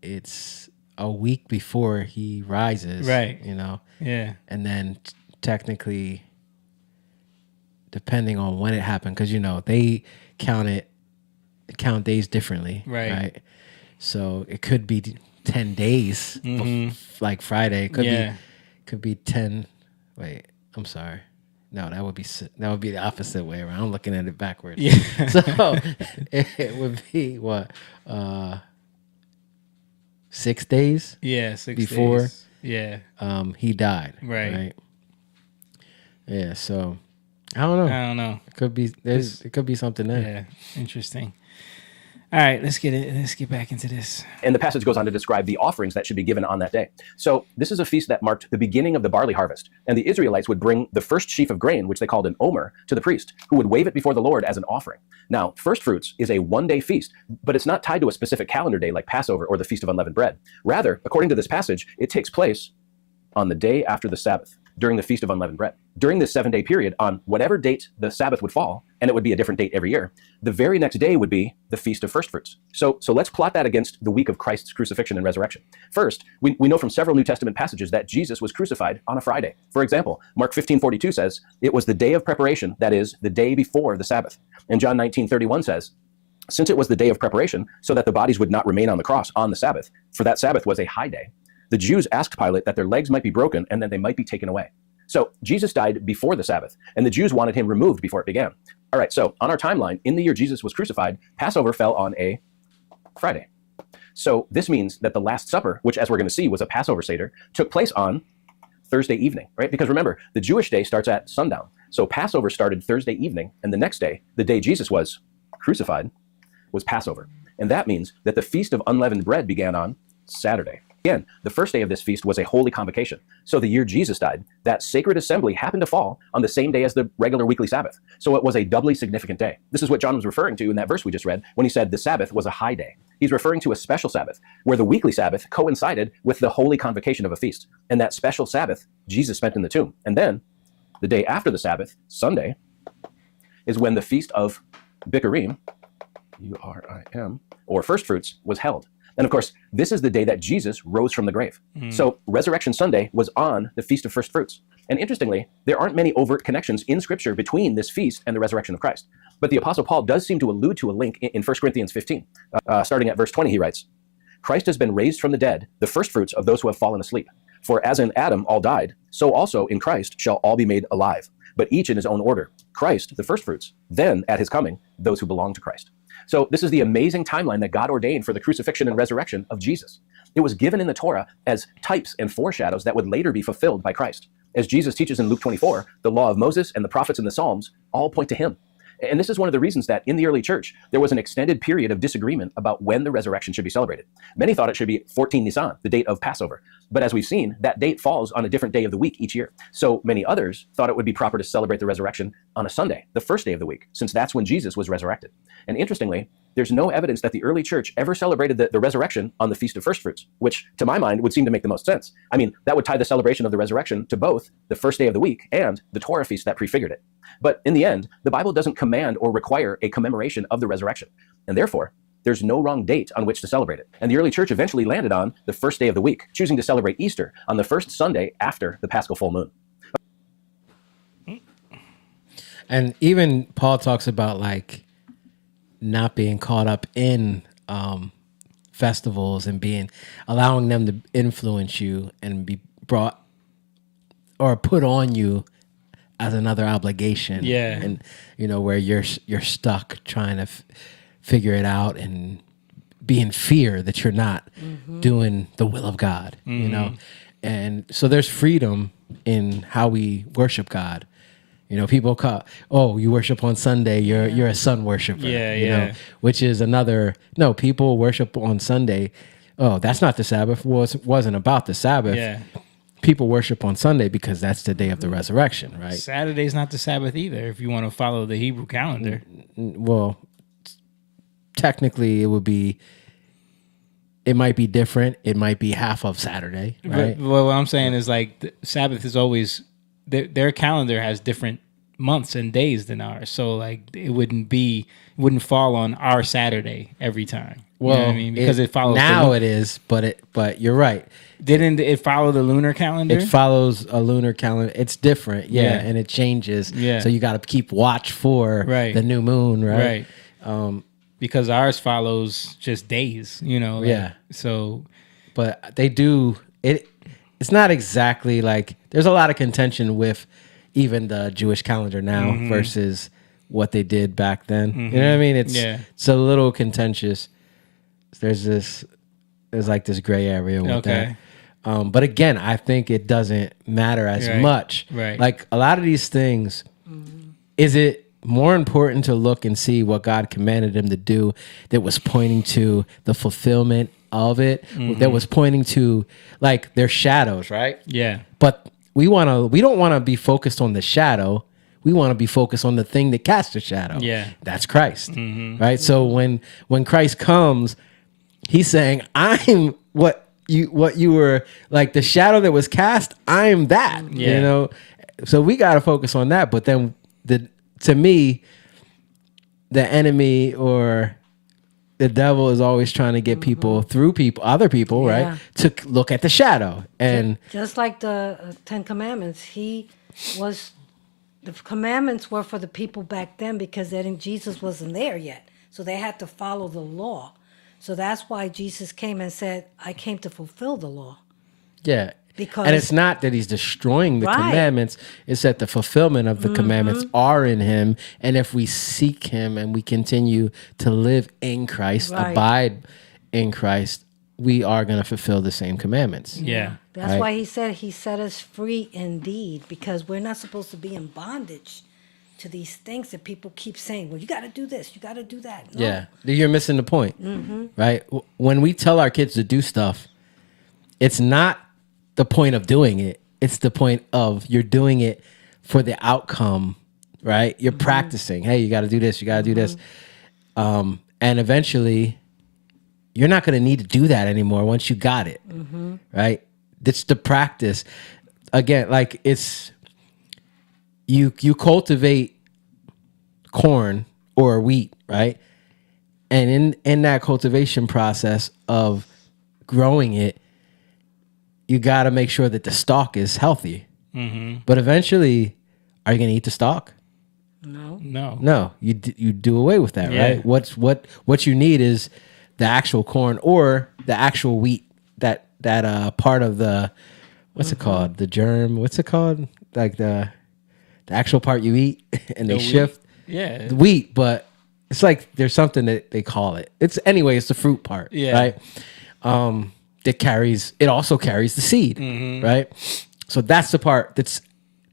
it's a week before he rises, right? Yeah, and then technically, depending on when it happened, because they count days differently, right? So it could be 10 days, like Friday. It could be 10. Wait, I'm sorry. No, that would be the opposite way around. I'm looking at it backwards. Yeah. So it would be what 6 days? Yeah, 6 before days. Yeah. He died. Right. Yeah. So I don't know. It could be it could be something there. Yeah. Interesting. All right, let's get back into this. And the passage goes on to describe the offerings that should be given on that day. So this is a feast that marked the beginning of the barley harvest. And the Israelites would bring the first sheaf of grain, which they called an omer, to the priest, who would wave it before the Lord as an offering. Now, first fruits is a one-day feast, but it's not tied to a specific calendar day like Passover or the Feast of Unleavened Bread. Rather, according to this passage, it takes place on the day after the Sabbath, during the Feast of Unleavened Bread. During this 7-day period, on whatever date the Sabbath would fall, and it would be a different date every year, the very next day would be the Feast of First Fruits. So let's plot that against the week of Christ's crucifixion and resurrection. First, we know from several New Testament passages that Jesus was crucified on a Friday. For example, Mark 15:42 says, it was the day of preparation, that is, the day before the Sabbath. And John 19:31 says, since it was the day of preparation, so that the bodies would not remain on the cross on the Sabbath, for that Sabbath was a high day, the Jews asked Pilate that their legs might be broken and that they might be taken away. So Jesus died before the Sabbath, and the Jews wanted him removed before it began. All right, so on our timeline, in the year Jesus was crucified, Passover fell on a Friday. So this means that the Last Supper, which as we're going to see was a Passover Seder, took place on Thursday evening, right? Because remember, the Jewish day starts at sundown. So Passover started Thursday evening, and the next day, the day Jesus was crucified, was Passover. And that means that the Feast of Unleavened Bread began on Saturday. Again, the first day of this feast was a holy convocation. So the year Jesus died, that sacred assembly happened to fall on the same day as the regular weekly Sabbath. So it was a doubly significant day. This is what John was referring to in that verse we just read when he said the Sabbath was a high day. He's referring to a special Sabbath where the weekly Sabbath coincided with the holy convocation of a feast. And that special Sabbath, Jesus spent in the tomb. And then the day after the Sabbath, Sunday, is when the Feast of Bikurim, U-R-I-M, or First Fruits, was held. And of course, this is the day that Jesus rose from the grave. So Resurrection Sunday was on the Feast of First Fruits. And interestingly, there aren't many overt connections in Scripture between this feast and the resurrection of Christ. But the Apostle Paul does seem to allude to a link in 1 Corinthians 15. Starting at verse 20, he writes, Christ has been raised from the dead, the first fruits of those who have fallen asleep. For as in Adam all died, so also in Christ shall all be made alive, but each in his own order. Christ, the first fruits, then at his coming, those who belong to Christ. So this is the amazing timeline that God ordained for the crucifixion and resurrection of Jesus. It was given in the Torah as types and foreshadows that would later be fulfilled by Christ. As Jesus teaches in Luke 24, the law of Moses and the prophets and the Psalms all point to him. And this is one of the reasons that in the early church, there was an extended period of disagreement about when the resurrection should be celebrated. Many thought it should be 14 Nisan, the date of Passover. But as we've seen, that date falls on a different day of the week each year. So many others thought it would be proper to celebrate the resurrection on a Sunday, the first day of the week, since that's when Jesus was resurrected. And interestingly, there's no evidence that the early church ever celebrated the resurrection on the Feast of First Fruits, which to my mind would seem to make the most sense. I mean, that would tie the celebration of the resurrection to both the first day of the week and the Torah feast that prefigured it. But in the end, the Bible doesn't command or require a commemoration of the resurrection. And therefore, there's no wrong date on which to celebrate it. And the early church eventually landed on the first day of the week, choosing to celebrate Easter on the first Sunday after the Paschal full moon. And even Paul talks about like not being caught up in festivals and allowing them to influence you and be brought or put on you as another obligation. Yeah. And where you're stuck trying to figure it out and be in fear that you're not doing the will of God, And so there's freedom in how we worship God. People call, you worship on Sunday, you're a sun worshiper. Which is people worship on Sunday. Oh, that's not the Sabbath. Well, it wasn't about the Sabbath. Yeah. People worship on Sunday because that's the day of the resurrection, right? Saturday's not the Sabbath either, if you want to follow the Hebrew calendar. Well, technically it might be different. It might be half of Saturday, right? Well, what I'm saying is like the Sabbath is always, their calendar has different months and days than ours. So like it wouldn't fall on our Saturday every time. Well, you know what I mean? Because it follows now it is, but you're right. Didn't it follow the lunar calendar? It follows a lunar calendar. It's different, and it changes. Yeah. So you got to keep watch for the new moon, right? Right. Because ours follows just days, So, but they do it. It's not exactly like there's a lot of contention with even the Jewish calendar now versus what they did back then. You know what I mean? It's a little contentious. There's like this gray area with that. But again, I think it doesn't matter as much. Right. Like a lot of these things, is it more important to look and see what God commanded him to do that was pointing to the fulfillment of it, that was pointing to like their shadows, right? Yeah. But we don't want to be focused on the shadow. We want to be focused on the thing that casts the shadow. Yeah. That's Christ. Right? So when Christ comes, he's saying, I'm what you were like, the shadow that was cast, I'm that. So we got to focus on that. But then to me, the enemy or the devil is always trying to get other people, right, to look at the shadow. And just like the Ten Commandments, the commandments were for the people back then because Jesus wasn't there yet. So they had to follow the law. So that's why Jesus came and said, I came to fulfill the law. Yeah. Because, and it's not that he's destroying the commandments. It's that the fulfillment of the commandments are in him. And if we seek him and we continue to live in Christ, abide in Christ, we are going to fulfill the same commandments. Yeah. That's why he said he set us free indeed, because we're not supposed to be in bondage to these things that people keep saying, well, you got to do this, you got to do that. No. Yeah. You're missing the point, right? When we tell our kids to do stuff, it's not the point of doing it. It's the point of you're doing it for the outcome, right? You're practicing. Hey, you got to do this. You got to do this. And eventually, you're not going to need to do that anymore once you got it, right? It's the practice. Again, like it's, you cultivate corn or wheat, right? And in that cultivation process of growing it, you got to make sure that the stalk is healthy. But eventually, are you going to eat the stalk? No. You do away with that, right? What you need is the actual corn or the actual wheat, that part of the, what's it called? The germ. What's it called? Like the actual part you eat and they shift. Yeah. The wheat, but it's like there's something that they call it. It's the fruit part, right? it also carries the seed, right? So that's the part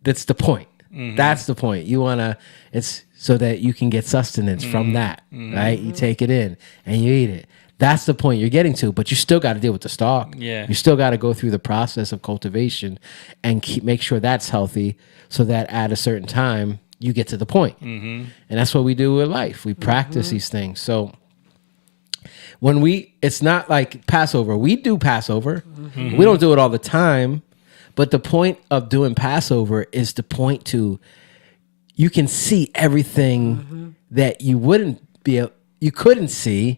that's the point. That's the point. You wanna, it's so that you can get sustenance from that, right? You take it in and you eat it. That's the point you're getting to, but you still got to deal with the stalk. Yeah. You still got to go through the process of cultivation and make sure that's healthy, so that at a certain time you get to the point. And that's what we do with life. We practice these things. So it's not like Passover. We do Passover. We don't do it all the time, but the point of doing Passover is to point to, you can see everything that you couldn't see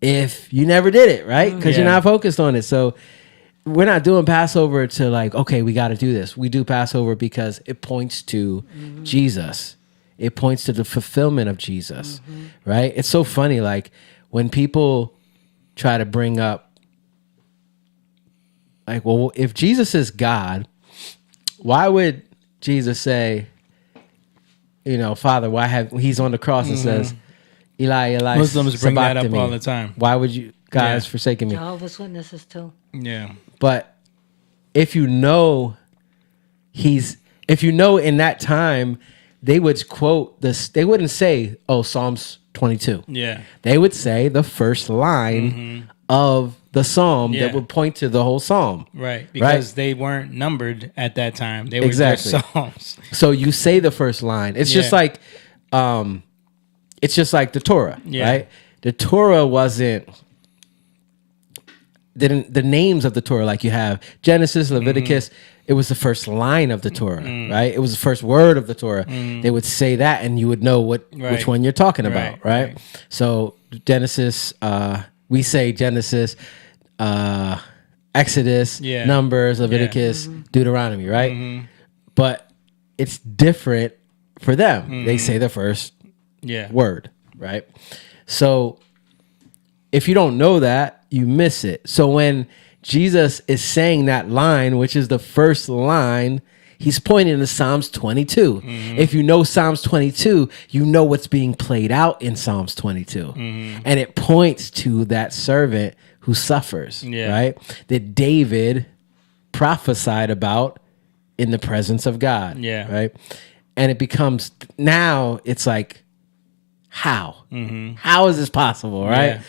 if you never did it, right? Because you're not focused on it. So we're not doing Passover to like, okay, we got to do this. We do Passover because it points to Jesus. It points to the fulfillment of Jesus, right? It's so funny, like when people try to bring up, like, well, if Jesus is God, why would Jesus say, Father, he's on the cross and says, Eli, Eli, Muslims bring that up sabachthani. all the time. Why would you guys forsaken me? Jehovah's Witnesses too. Yeah. But if you know in that time, they would quote this, they wouldn't say, Psalms 22. Yeah. They would say the first line of the psalm that would point to the whole psalm. Right. Because they weren't numbered at that time. They were Exactly. just psalms. So you say the first line. It's just like the Torah, right? The Torah wasn't the names of the Torah, like you have Genesis, Leviticus. It was the first line of the Torah, right? It was the first word of the Torah. They would say that, and you would know which one you're talking about, right? So Genesis, we say Genesis, Exodus, Numbers, Leviticus, Deuteronomy, right? But it's different for them. They say the first word, right? So if you don't know that, you miss it. So when Jesus is saying that line, which is the first line, he's pointing to Psalms 22. If you know Psalms 22, you know what's being played out in Psalms 22. And it points to that servant who suffers, right? That David prophesied about in the presence of God, right? And it becomes, now it's like, how? How is this possible, right?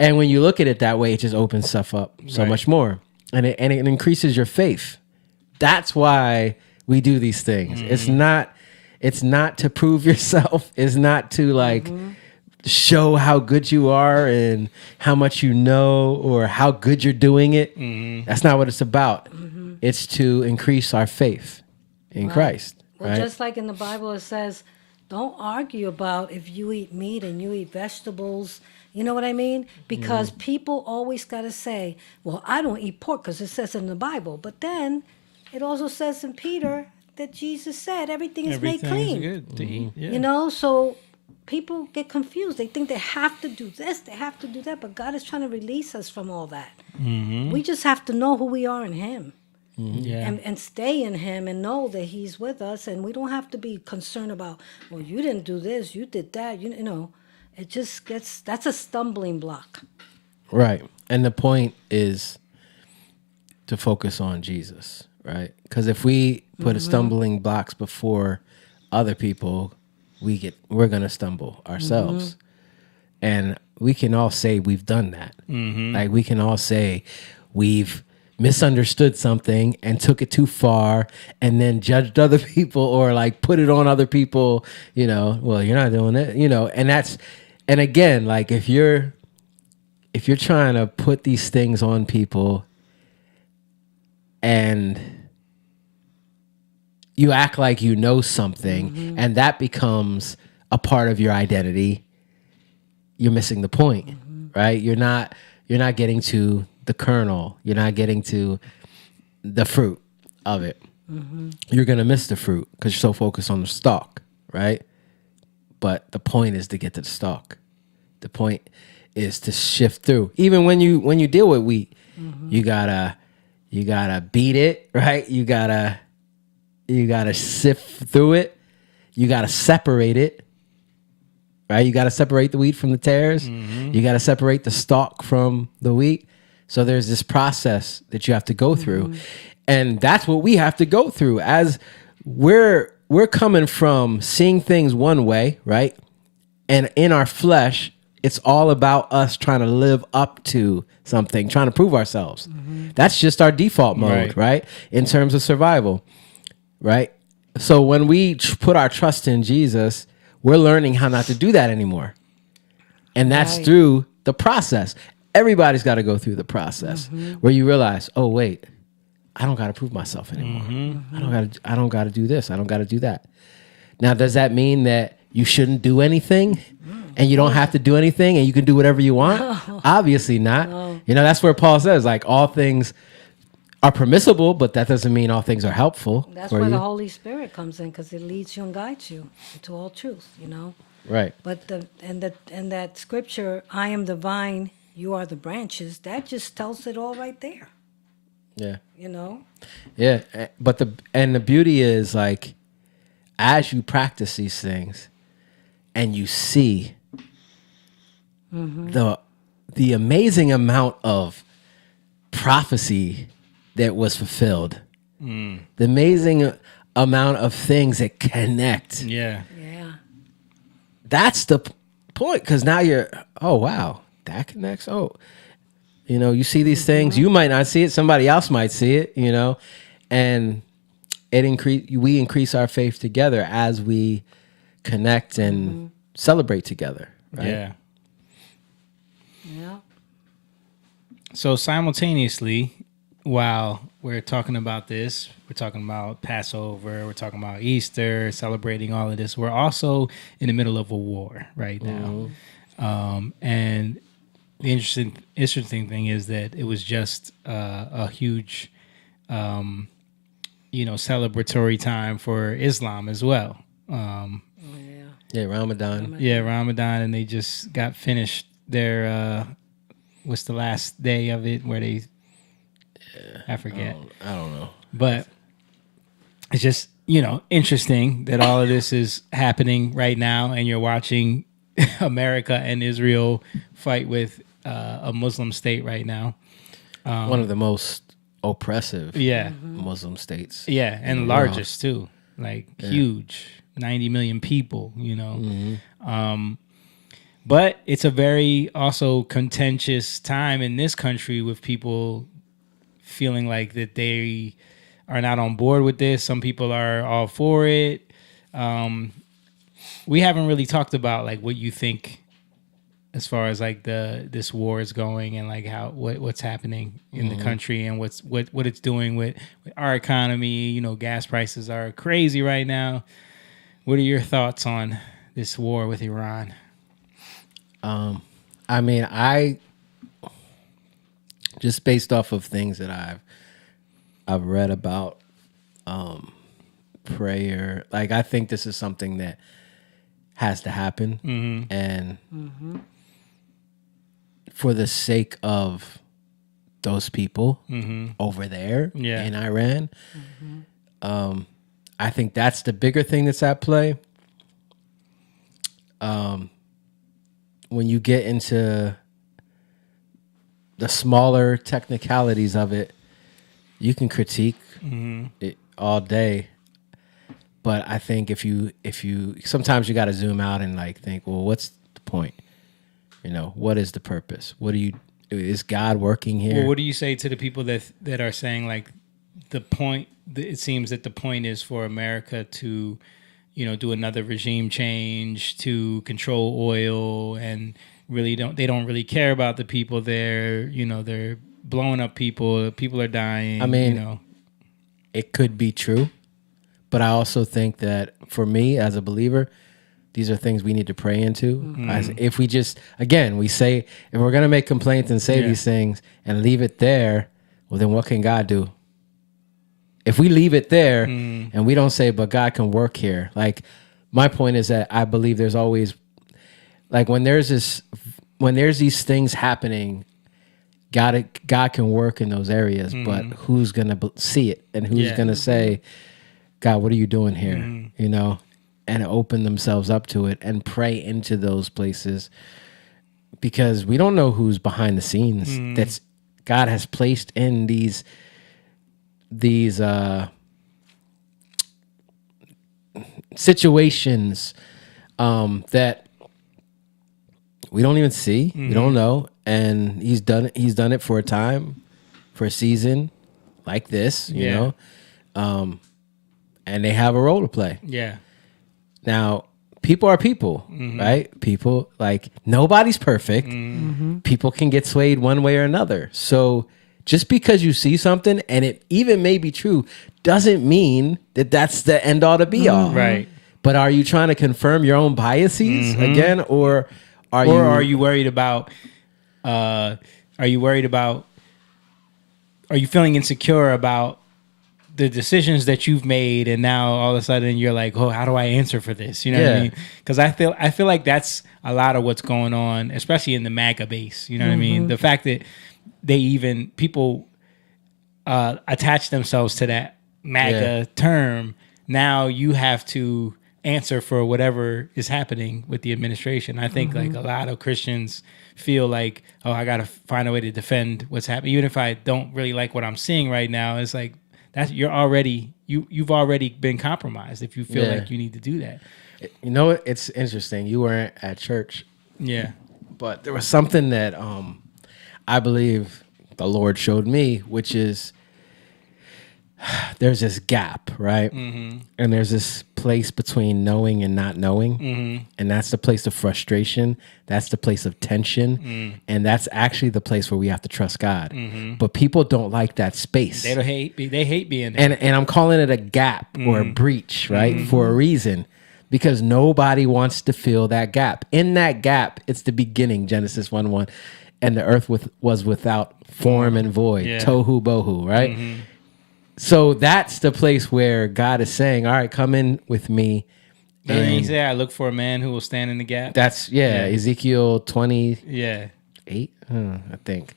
And when you look at it that way, it just opens stuff up so much more. And it increases your faith. That's why we do these things. It's not to prove yourself. It's not to like show how good you are and how much you know or how good you're doing it. That's not what it's about. It's to increase our faith in Christ. Well, just like in the Bible, it says, don't argue about if you eat meat and you eat vegetables. You know what I mean? Because people always got to say, well, I don't eat pork because it says in the Bible. But then it also says in Peter that Jesus said everything is made clean. Good to eat. Yeah. You know, so people get confused. They think they have to do this, they have to do that. But God is trying to release us from all that. We just have to know who we are in Him. And stay in Him and know that He's with us. And we don't have to be concerned about, well, you didn't do this, you did that. You know, it just gets, that's a stumbling block. Right. And the point is to focus on Jesus, right? Because if we put stumbling blocks before other people, we're going to stumble ourselves. And we can all say we've done that. Like we can all say we've misunderstood something and took it too far and then judged other people or like put it on other people, you know, well, you're not doing it, you know, and again, like if you're trying to put these things on people and you act like you know something and that becomes a part of your identity, you're missing the point, right? You're not getting to the kernel. You're not getting to the fruit of it. You're going to miss the fruit because you're so focused on the stalk, right? But the point is to get to the stalk. The point is to shift through. Even when you deal with wheat, you gotta beat it, right? You gotta sift through it. You gotta separate it, right? You gotta separate the wheat from the tares. You gotta separate the stalk from the wheat. So there's this process that you have to go through. And that's what we have to go through as we're coming from seeing things one way, right? And in our flesh, it's all about us trying to live up to something, trying to prove ourselves. That's just our default mode, right? In terms of survival, right? So when we put our trust in Jesus, we're learning how not to do that anymore. And that's through the process. Everybody's got to go through the process where you realize, oh, wait, I don't got to prove myself anymore. I don't got to do this. I don't got to do that. Now, does that mean that you shouldn't do anything and you don't have to do anything and you can do whatever you want? Obviously not. You know, that's where Paul says, like, all things are permissible, but that doesn't mean all things are helpful. That's for where you. the Holy Spirit comes in, because it leads you and guides you into all truth, you know. Right. But that scripture, I am the vine, you are the branches, that just tells it all right there, Yeah. you know. Yeah. But the beauty is, like, as you practice these things and you see the amazing amount of prophecy that was fulfilled, the amazing amount of things that connect. Yeah. That's the point, because now you're, oh, wow, that connects. Oh, you know, you see these things. You might not see it. Somebody else might see it, you know, and we increase our faith together as we connect and celebrate together. Right? Yeah. Yeah. So simultaneously, while we're talking about this, we're talking about Passover, we're talking about Easter, celebrating all of this, we're also in the middle of a war right now. And the interesting thing is that it was just a huge, celebratory time for Islam as well. Yeah, Ramadan. Yeah, Ramadan, and they just got finished their what's the last day of it where they I forget. I don't know. But it's just, interesting that all of this is happening right now and you're watching America and Israel fight with a Muslim state right now. One of the most oppressive Muslim states. Yeah, and largest too. Like huge. 90 million people, But it's a very also contentious time in this country with people feeling like that they are not on board with this. Some people are all for it. We haven't really talked about like what you think as far as like this war is going and like what's happening in the country and what it's doing with our economy. Gas prices are crazy right now. What are your thoughts on this war with Iran? I mean, I just based off of things that I've read about prayer, like I think this is something that has to happen, and for the sake of those people over there in Iran, I think that's the bigger thing that's at play. When you get into the smaller technicalities of it, you can critique it all day. But I think if you sometimes you got to zoom out and like think, well, what's the point? What is the purpose? Is God working here? Well, what do you say to the people that are saying like the point? It seems that the point is for America to, do another regime change to control oil, and really they don't really care about the people there. They're blowing up people. People are dying. I mean, it could be true, but I also think that for me as a believer, these are things we need to pray into. If we just, again, we say, if we're going to make complaints and say these things and leave it there, well, then what can God do? If we leave it there and we don't say, but God can work here. Like, my point is that I believe there's always, like, when there's these things happening, God can work in those areas, but who's going to see it? And who's going to say, God, what are you doing here? And open themselves up to it and pray into those places, because we don't know who's behind the scenes that's God has placed in these situations that we don't even see, we don't know, and he's done it for a time, for a season like this, you know, and they have a role to play. Yeah. Now, people are people, right? People, like, nobody's perfect. People can get swayed one way or another. So just because you see something and it even may be true doesn't mean that that's the end all to be all. Right. But are you trying to confirm your own biases again, or are you worried about are you feeling insecure about the decisions that you've made, and now all of a sudden you're like, oh, how do I answer for this? You know what I mean? Because I feel like that's a lot of what's going on, especially in the MAGA base. You know what I mean? The fact that people attach themselves to that MAGA term. Now you have to answer for whatever is happening with the administration. I think like a lot of Christians feel like, oh, I got to find a way to defend what's happening. Even if I don't really like what I'm seeing right now, it's like, you've already been compromised if you feel like you need to do that. You know, it's interesting. You weren't at church. Yeah. But there was something that I believe the Lord showed me, which is there's this gap, right? And there's this place between knowing and not knowing. And that's the place of frustration. That's the place of tension. And that's actually the place where we have to trust God. But people don't like that space. They hate being there. And I'm calling it a gap or a breach, right? For a reason. Because nobody wants to fill that gap. In that gap, it's the beginning, Genesis 1:1. And the earth was without form and void. Tohu bohu, right? So that's the place where God is saying, all right, come in with me. Doesn't he say, I look for a man who will stand in the gap? That's, Ezekiel 20. Yeah. 8, I think.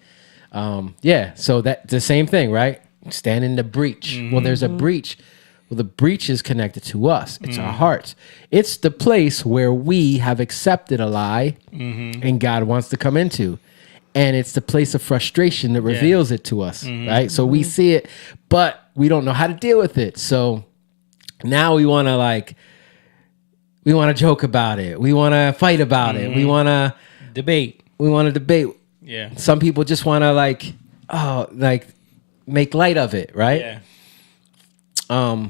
So that's the same thing, right? Stand in the breach. Well, there's a breach. Well, the breach is connected to us. It's our hearts. It's the place where we have accepted a lie and God wants to come into. And it's the place of frustration that reveals it to us, right? So we see it, but we don't know how to deal with it. So now we want to joke about it. We want to fight about it. We want to debate. Yeah. Some people just want to make light of it, right? Yeah.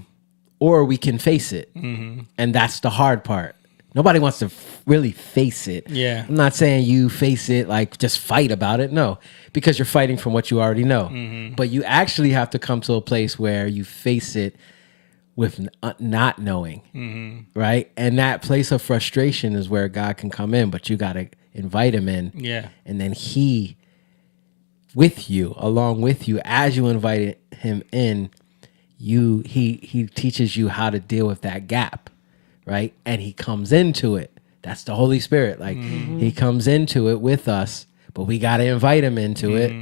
Or we can face it. And that's the hard part. Nobody wants to really face it. Yeah. I'm not saying you face it like just fight about it. No, because you're fighting from what you already know. But you actually have to come to a place where you face it with not knowing, right? And that place of frustration is where God can come in, but you got to invite him in. Yeah. And then he, along with you, as you invite him in, he teaches you how to deal with that gap. Right? And he comes into it. That's the Holy Spirit. Like he comes into it with us, but we got to invite him into it.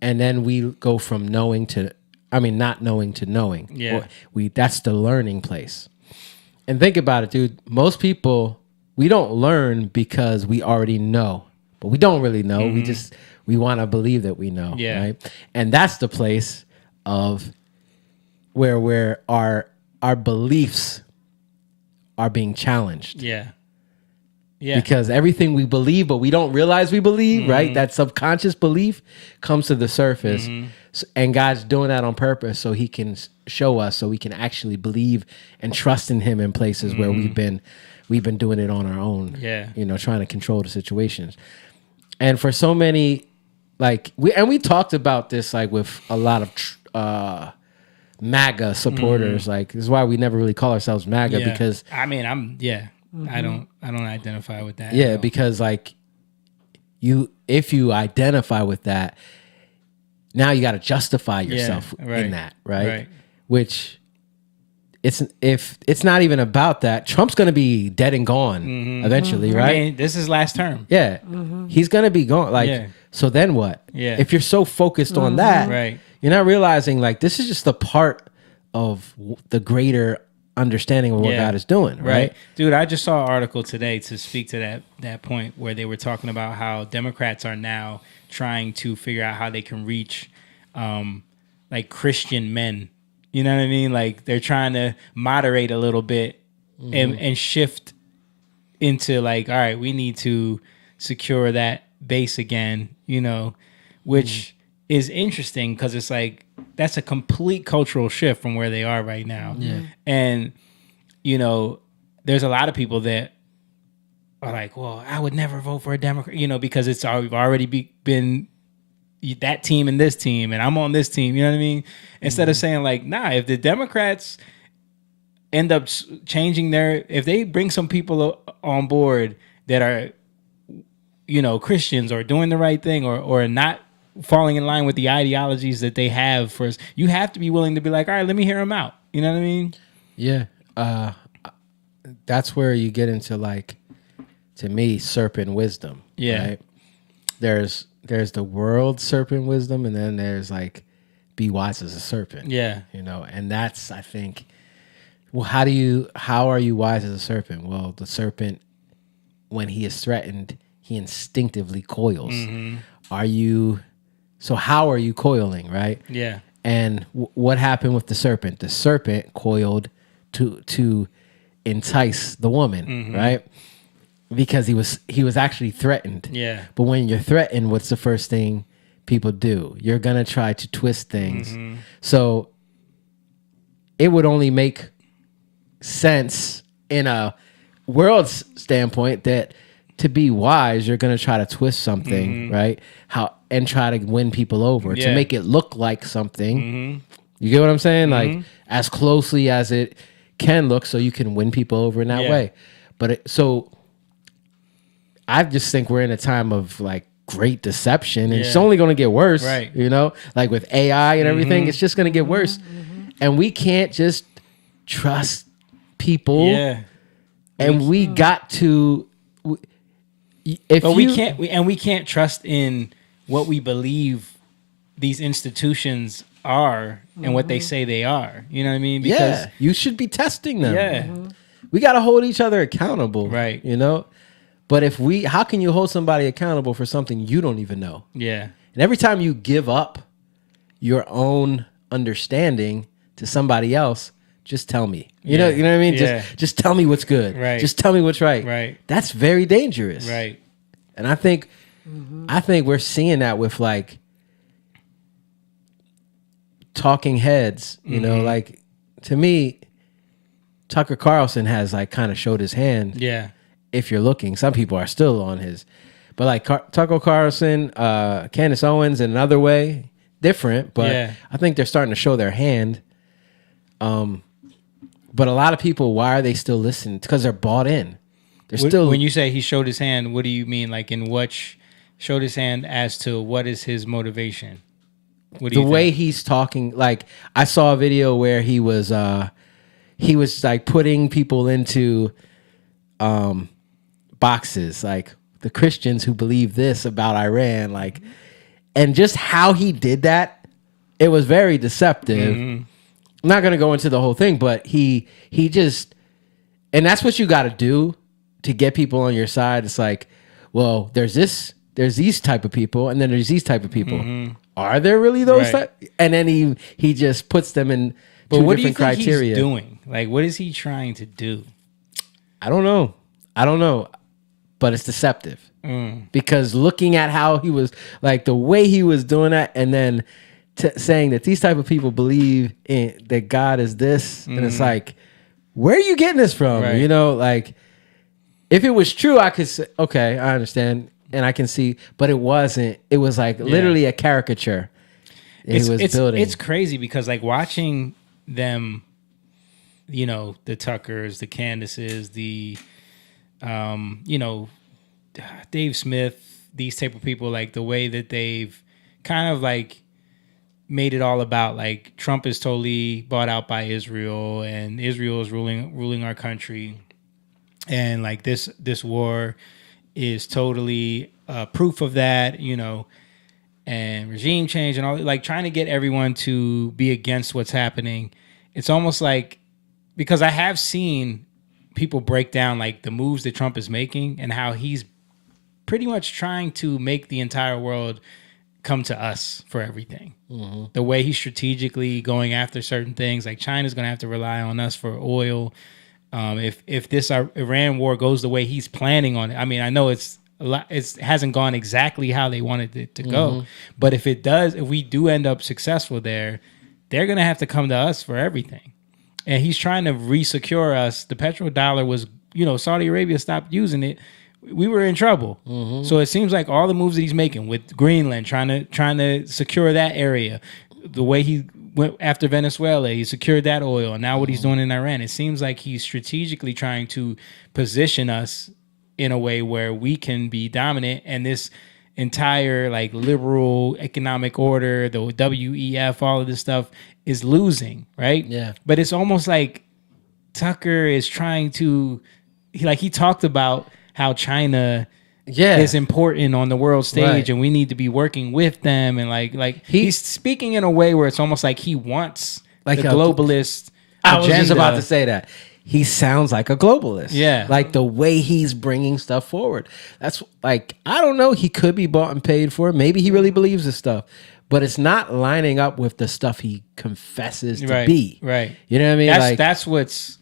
And then we go from not knowing to knowing. Yeah. That's the learning place. And think about it, dude. Most people, we don't learn because we already know, but we don't really know. We want to believe that we know. Yeah. Right? And that's the place of where our beliefs are being challenged. Yeah. Yeah. Because everything we believe, but we don't realize we believe, right? That subconscious belief comes to the surface. And God's doing that on purpose so he can show us, so we can actually believe and trust in him in places where we've been doing it on our own. Yeah. Trying to control the situations. And for so many, we talked about this with a lot of MAGA supporters. This is why we never really call ourselves MAGA, because I mean, I don't identify with that. Yeah, because if you identify with that, now you got to justify yourself in that, right? Which it's not even about that. Trump's going to be dead and gone eventually, right? I mean, this is last term. Yeah, he's going to be gone. So then what? Yeah. If you're so focused on that, right, you're not realizing this is just a part of the greater understanding of what God is doing, right? Dude, I just saw an article today to speak to that point where they were talking about how Democrats are now trying to figure out how they can reach like Christian men. You know what I mean? Like they're trying to moderate a little bit and shift into like, all right, we need to secure that base again, you know, which is interesting because it's like that's a complete cultural shift from where they are right now. Yeah. And, you know, there's a lot of people that are like, well, I would never vote for a Democrat, you know, because it's already been that team and this team, and I'm on this team, you know what I mean? Instead of saying like, nah, if the Democrats end up changing if they bring some people on board that are, you know, Christians or doing the right thing or not falling in line with the ideologies that they have for us, you have to be willing to be like, all right, let me hear them out. You know what I mean? Yeah. That's where you get into like, to me, serpent wisdom. Yeah. Right? There's the world serpent wisdom, and then there's like, be wise as a serpent. Yeah. You know, and that's, I think, well, how are you wise as a serpent? Well, the serpent, when he is threatened, he instinctively coils. So how are you coiling, right? Yeah. And what happened with the serpent? The serpent coiled to entice the woman, right? Because he was actually threatened. Yeah. But when you're threatened, what's the first thing people do? You're gonna try to twist things. So it would only make sense in a world standpoint that to be wise, you're gonna try to twist something, right? And try to win people over to make it look like something. You get what I'm saying? Like as closely as it can look, so you can win people over in that way. But so I just think we're in a time of like great deception, and it's only going to get worse. Right. You know, like with AI and everything, it's just going to get worse. And we can't just trust people. Yeah. And we got to. We can't trust in what we believe these institutions are and what they say they are. You know what I mean? Because you should be testing them. Yeah. We got to hold each other accountable. Right. You know? But how can you hold somebody accountable for something you don't even know? Yeah. And every time you give up your own understanding to somebody else, just tell me. You know what I mean? Yeah. Just tell me what's good. Right. Just tell me what's right. Right. That's very dangerous. Right. And I think we're seeing that with like talking heads, you know, like to me, Tucker Carlson has like kind of showed his hand. Yeah. If you're looking, some people are still on his, but like Tucker Carlson, Candace Owens in another way, different, but I think they're starting to show their hand. But a lot of people, why are they still listening? It's because they're bought in. They're still. When you say he showed his hand, what do you mean? Like in what showed his hand as to what is his motivation? What do you way think? he's talking, like I saw a video where he was like putting people into boxes, like the Christians who believe this about Iran, like, and just how he did that, it was very deceptive. I'm not gonna go into the whole thing, but he just, and that's what you got to do to get people on your side. It's like, well, there's these type of people, and then there's these type of people. Are there really those type? And then he just puts them in two what different do you think criteria. He's doing? Like, what is he trying to do? I don't know, but it's deceptive because looking at how he was, like the way he was doing that, and then saying that these type of people believe that God is this, and it's like, where are you getting this from? Right. You know, like if it was true, I could say, okay, I understand, and I can see, but it wasn't. It was like literally a caricature. It's crazy because like watching them, you know, the Tuckers, the Candaces, the you know, Dave Smith, these type of people, like the way that they've kind of like made it all about like Trump is totally bought out by Israel and Israel is ruling our country, and like this war is totally proof of that, you know, and regime change and all, like trying to get everyone to be against what's happening. It's almost like, because I have seen people break down like the moves that Trump is making and how he's pretty much trying to make the entire world come to us for everything. The way he's strategically going after certain things, like China's going to have to rely on us for oil. If this Iran war goes the way he's planning on it, I mean, I know it hasn't gone exactly how they wanted it to go, but if it does, if we do end up successful there, they're going to have to come to us for everything. And he's trying to resecure us. The petrodollar was, Saudi Arabia stopped using it. We were in trouble. So it seems like all the moves that he's making with Greenland, trying to secure that area, the way he went after Venezuela, he secured that oil, and now what he's doing in Iran, it seems like he's strategically trying to position us in a way where we can be dominant, and this entire like liberal economic order, the WEF, all of this stuff is losing, right? Yeah. But it's almost like Tucker is trying to, he talked about how China is important on the world stage, right, and we need to be working with them, and like he's speaking in a way where it's almost like he wants like the globalist I agenda. was just about to say that. He sounds like a globalist. Yeah. Like the way he's bringing stuff forward. That's like, I don't know. He could be bought and paid for. Maybe he really believes this stuff, but it's not lining up with the stuff he confesses to be. Right. You know what I mean? That's what's,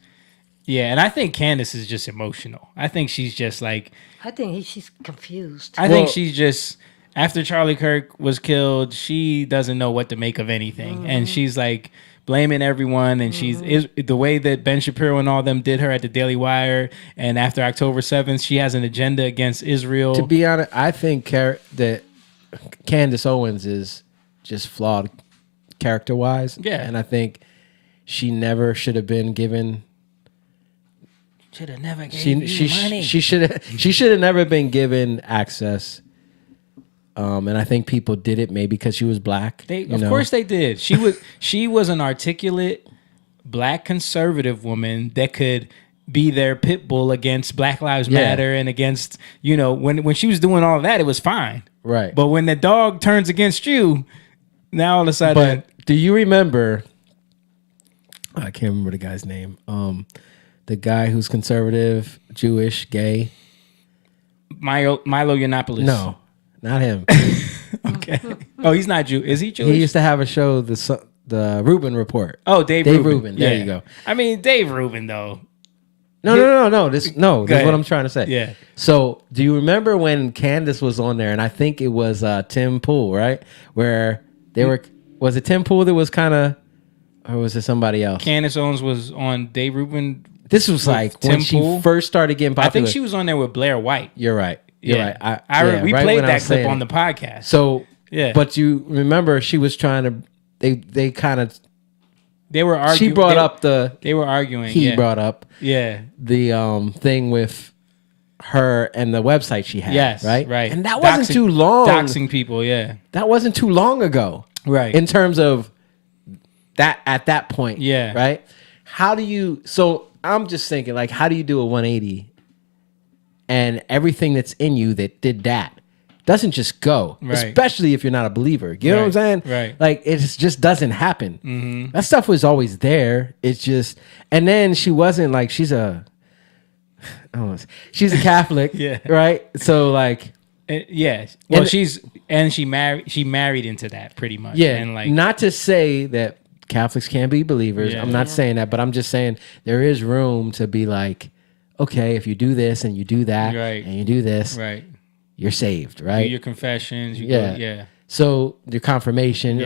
yeah. And I think Candace is just emotional. I think she's just like, I think she's confused. I think she's just, after Charlie Kirk was killed, she doesn't know what to make of anything. And she's like, blaming everyone, and she's the way that Ben Shapiro and all them did her at the Daily Wire, and after October 7th, she has an agenda against Israel. To be honest, I think that Candace Owens is just flawed character-wise. Yeah. And I think she never should have been given... Should have never gave you money. She should have never been given access. And I think people did it maybe because she was black. Of course they did. She was an articulate black conservative woman that could be their pit bull against Black Lives Matter and against, when she was doing all of that, it was fine. Right. But when the dog turns against you, now all of a sudden. But do you remember? I can't remember the guy's name. The guy who's conservative, Jewish, gay. Milo Yiannopoulos. No. Not him. Okay. Oh, he's not Jew. Is he Jewish? He used to have a show, the Rubin Report. Oh, Dave Rubin. There you go. I mean, Dave Rubin, though. No. This is what I'm trying to say. Yeah. So, do you remember when Candace was on there, and I think it was Tim Pool, right? Where they were, was it Tim Pool that was kind of, or was it somebody else? Candace Owens was on Dave Rubin. This was like when she first started getting popular. I think she was on there with Blair White. You're right. You're right. We played that clip on the podcast. So, but you remember she was trying to, they kind of, they were arguing. She brought up they were arguing. He brought up the thing with her and the website she had. Yes. Right. And that wasn't too long. Doxing people. Yeah. That wasn't too long ago. Right. In terms of that at that point. Yeah. Right. How do you? So I'm just thinking, like, how do you do a 180? And everything that's in you that did that doesn't just go, especially if you're not a believer. You know what I'm saying? Right. Like, it just doesn't happen. That stuff was always there. It's just, and then she wasn't like, she's a Catholic, right? So like, well, she married into that pretty much. Yeah. And like, not to say that Catholics can't be believers. I'm not saying that, but I'm just saying there is room to be like, okay, if you do this and you do that and you do this, you're saved, right? Do your confessions. Go, So your confirmation,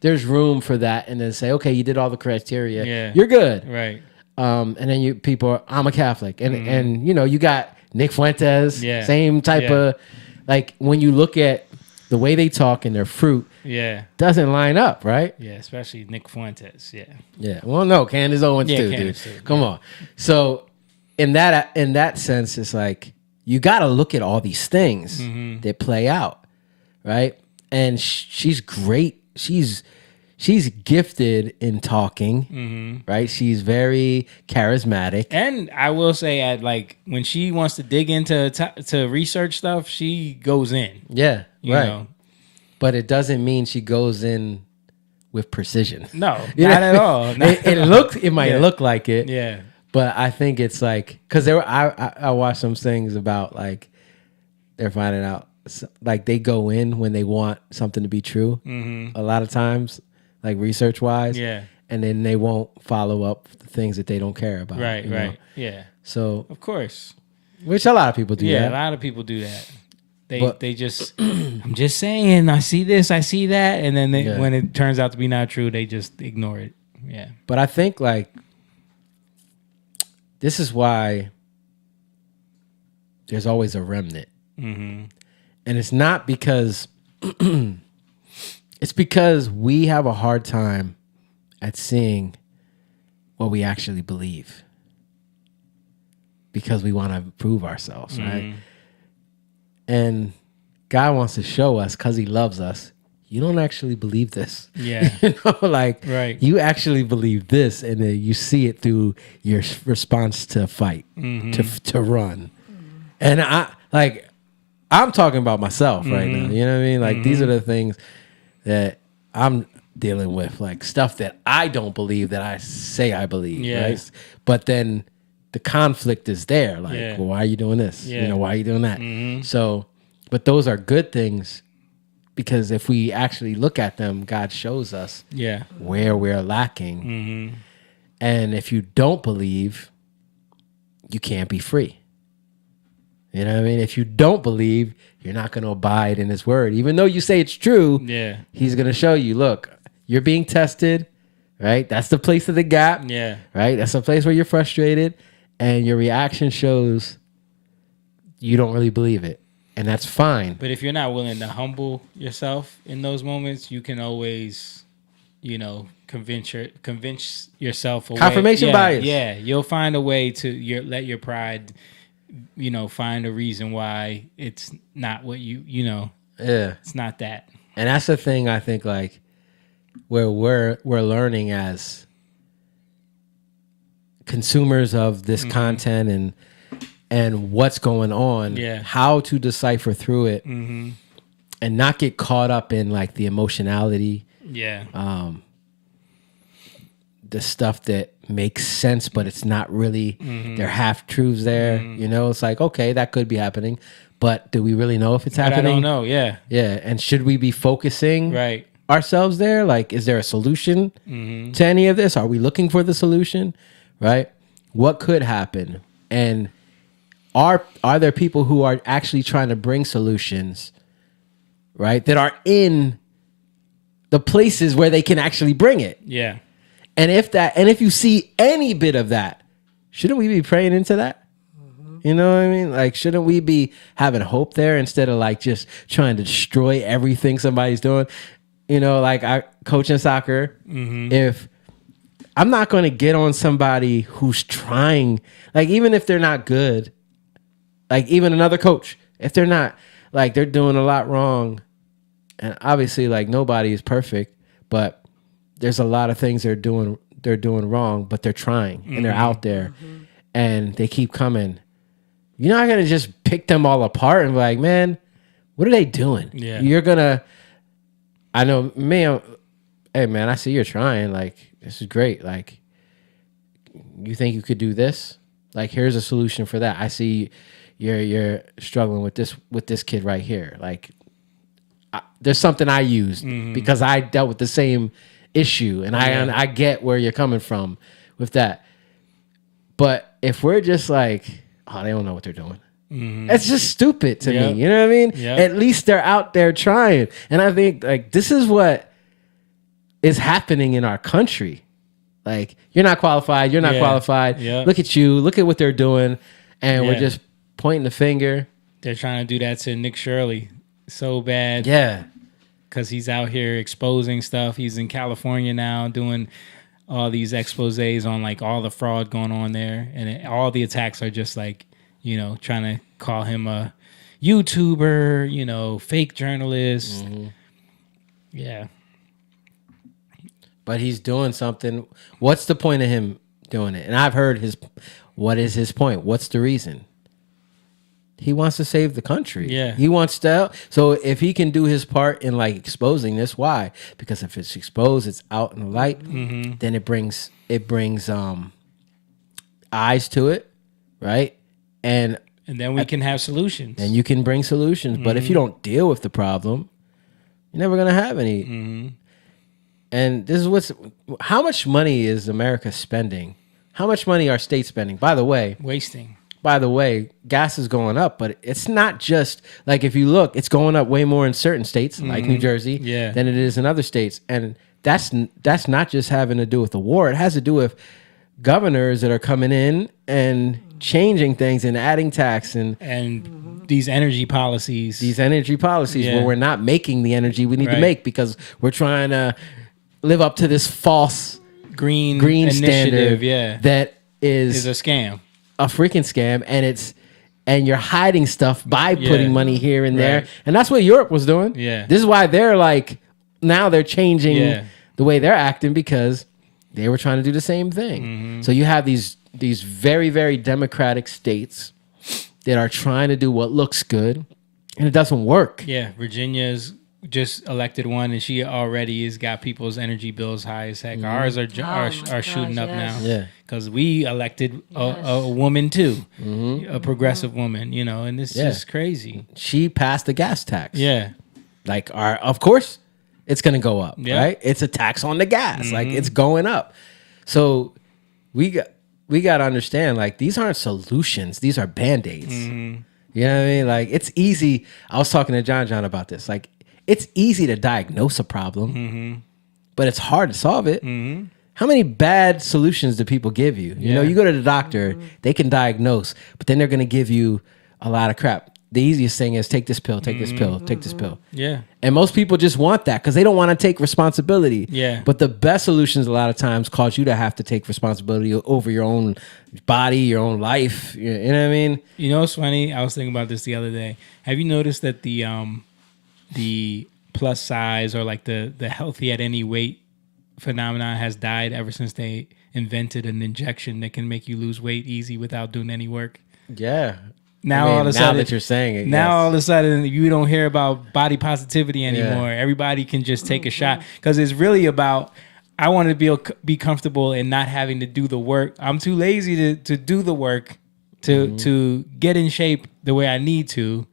there's room for that, and then say, okay, you did all the criteria, you're good, right? And then I'm a Catholic, and you got Nick Fuentes, same type of, like when you look at the way they talk and their fruit, doesn't line up, right? Yeah, especially Nick Fuentes, yeah. Well, no, Candace Owens too, Candace dude. too, Come on. So in that sense, it's like you got to look at all these things that play out, right? And she's great. She's gifted in talking, right? She's very charismatic. And I will say, at like when she wants to dig into to research stuff, she goes in. Yeah, you know. But it doesn't mean she goes in with precision. No, not at all. It might look like it. Yeah. But I think it's like, because I watched some things about like they're finding out like they go in when they want something to be true. A lot of times, like research wise. Yeah. And then they won't follow up the things that they don't care about. Right. you know? Right. Yeah. So, Of course. which a lot of people do Yeah. that. A lot of people do that. But- They just, I'm just saying, I see this, I see that. And then Yeah. when it turns out to be not true, they just ignore it. Yeah. But I think like this is why there's always a remnant. And it's not because it's because we have a hard time at seeing what we actually believe because we want to prove ourselves, right? And God wants to show us because he loves us. You don't actually believe this. Yeah. You know, like Right. you actually believe this, and then you see it through your response to fight, to run. And I'm talking about myself right now. You know what I mean? Like these are the things that I'm dealing with, like stuff that I don't believe that I say I believe. Yeah. Right? But then the conflict is there. Like, Yeah. well, why are you doing this? Yeah. You know, why are you doing that? So, but those are good things because if we actually look at them, God shows us Yeah. where we're lacking. And if you don't believe, you can't be free. You know what I mean? If you don't believe, you're not going to abide in his word. Even though you say it's true, Yeah. he's going to show you, look, you're being tested, right? That's the place of the gap, Yeah. right? That's the place where you're frustrated, and your reaction shows you don't really believe it. And that's fine. But if you're not willing to humble yourself in those moments, you can always, convince yourself away. Confirmation bias. Yeah, you'll find a way to let your pride, find a reason why it's not what Yeah. it's not that. And that's the thing I think, like, where we're learning as consumers of this content and what's going on, Yeah. how to decipher through it, and not get caught up in like the emotionality, Yeah. the stuff that makes sense, but it's not really. They're half truths there. It's like, okay, that could be happening, but do we really know if it's But happening? I don't know. Yeah. Yeah, and should we be focusing Right. ourselves there? Like, is there a solution to any of this? Are we looking for the solution? Right? What could happen? And are there people who are actually trying to bring solutions, right? That are in the places where they can actually bring it. Yeah. And if you see any bit of that, shouldn't we be praying into that? You know what I mean? Like, shouldn't we be having hope there instead of like just trying to destroy everything somebody's doing? Like I coach in soccer. If I'm not going to get on somebody who's trying, like even if they're not good, like even another coach, if they're not, like they're doing a lot wrong, and obviously like nobody is perfect, but there's a lot of things they're doing wrong, but they're trying and they're out there and they keep coming. You're not going to just pick them all apart and be like, man, what are they doing? Yeah. You're going to, I know me, hey man, I see you're trying. Like, this is great. Like, you think you could do this? Like, here's a solution for that. I see you're struggling with this kid right here. Like, there's something I used because I dealt with the same issue, and I get where you're coming from with that. But if we're just like, oh, they don't know what they're doing. It's just stupid to me. You know what I mean? Yep. At least they're out there trying. And I think like this is what is happening in our country. Like, you're not qualified. You're not qualified. Yeah. Look at you. Look at what they're doing. And we're Yeah. just pointing the finger. They're trying to do that to Nick Shirley so bad. Yeah. Because he's out here exposing stuff. He's in California now doing all these exposés on like all the fraud going on there. And all the attacks are just like, trying to call him a YouTuber, fake journalist. Yeah. But he's doing something. What's the point of him doing it? And I've heard what is his point? What's the reason? He wants to save the country. Yeah. He wants to. So if he can do his part in like exposing this, why? Because if it's exposed, it's out in the light, then it brings eyes to it, right? And And then we can have solutions. And you can bring solutions. But if you don't deal with the problem, you're never going to have any. And this is how much money is America spending? How much money are states spending? By the way, gas is going up, but it's not just like, if you look, it's going up way more in certain states like New Jersey than it is in other states. And that's not just having to do with the war. It has to do with governors that are coming in and changing things and adding tax and these energy policies. Where we're not making the energy we need to make because we're trying to live up to this false green standard that is a scam. A freaking scam, and you're hiding stuff by putting money here and there. And that's what Europe was doing. Yeah. This is why they're like, now they're changing the way they're acting because they were trying to do the same thing. So you have these very, very democratic states that are trying to do what looks good, and it doesn't work. Yeah, Virginia's just elected one, and she already has got people's energy bills high as heck. Ours are shooting up now. Yeah. Because we elected a woman too, a progressive woman, and it's just crazy. She passed the gas tax. Yeah. Like, of course, it's going to go up, right? It's a tax on the gas. Like, it's going up. So we got to understand, like, these aren't solutions. These are Band-Aids. You know what I mean? Like, it's easy. I was talking to John about this. Like, it's easy to diagnose a problem, but it's hard to solve it. How many bad solutions do people give you? You know, you go to the doctor, they can diagnose, but then they're going to give you a lot of crap. The easiest thing is take this pill, take this pill, take this pill. Yeah. And most people just want that because they don't want to take responsibility. Yeah. But the best solutions a lot of times cause you to have to take responsibility over your own body, your own life. You know what I mean? You know what's funny? I was thinking about this the other day. Have you noticed that the plus size or like the healthy at any weight phenomenon has died ever since they invented an injection that can make you lose weight easy without doing any work? Yeah. Now all of a sudden, that you're saying it, all of a sudden you don't hear about body positivity anymore. Everybody can just take a shot because it's really about, I want to be comfortable and not having to do the work. I'm too lazy to do the work to get in shape the way I need to.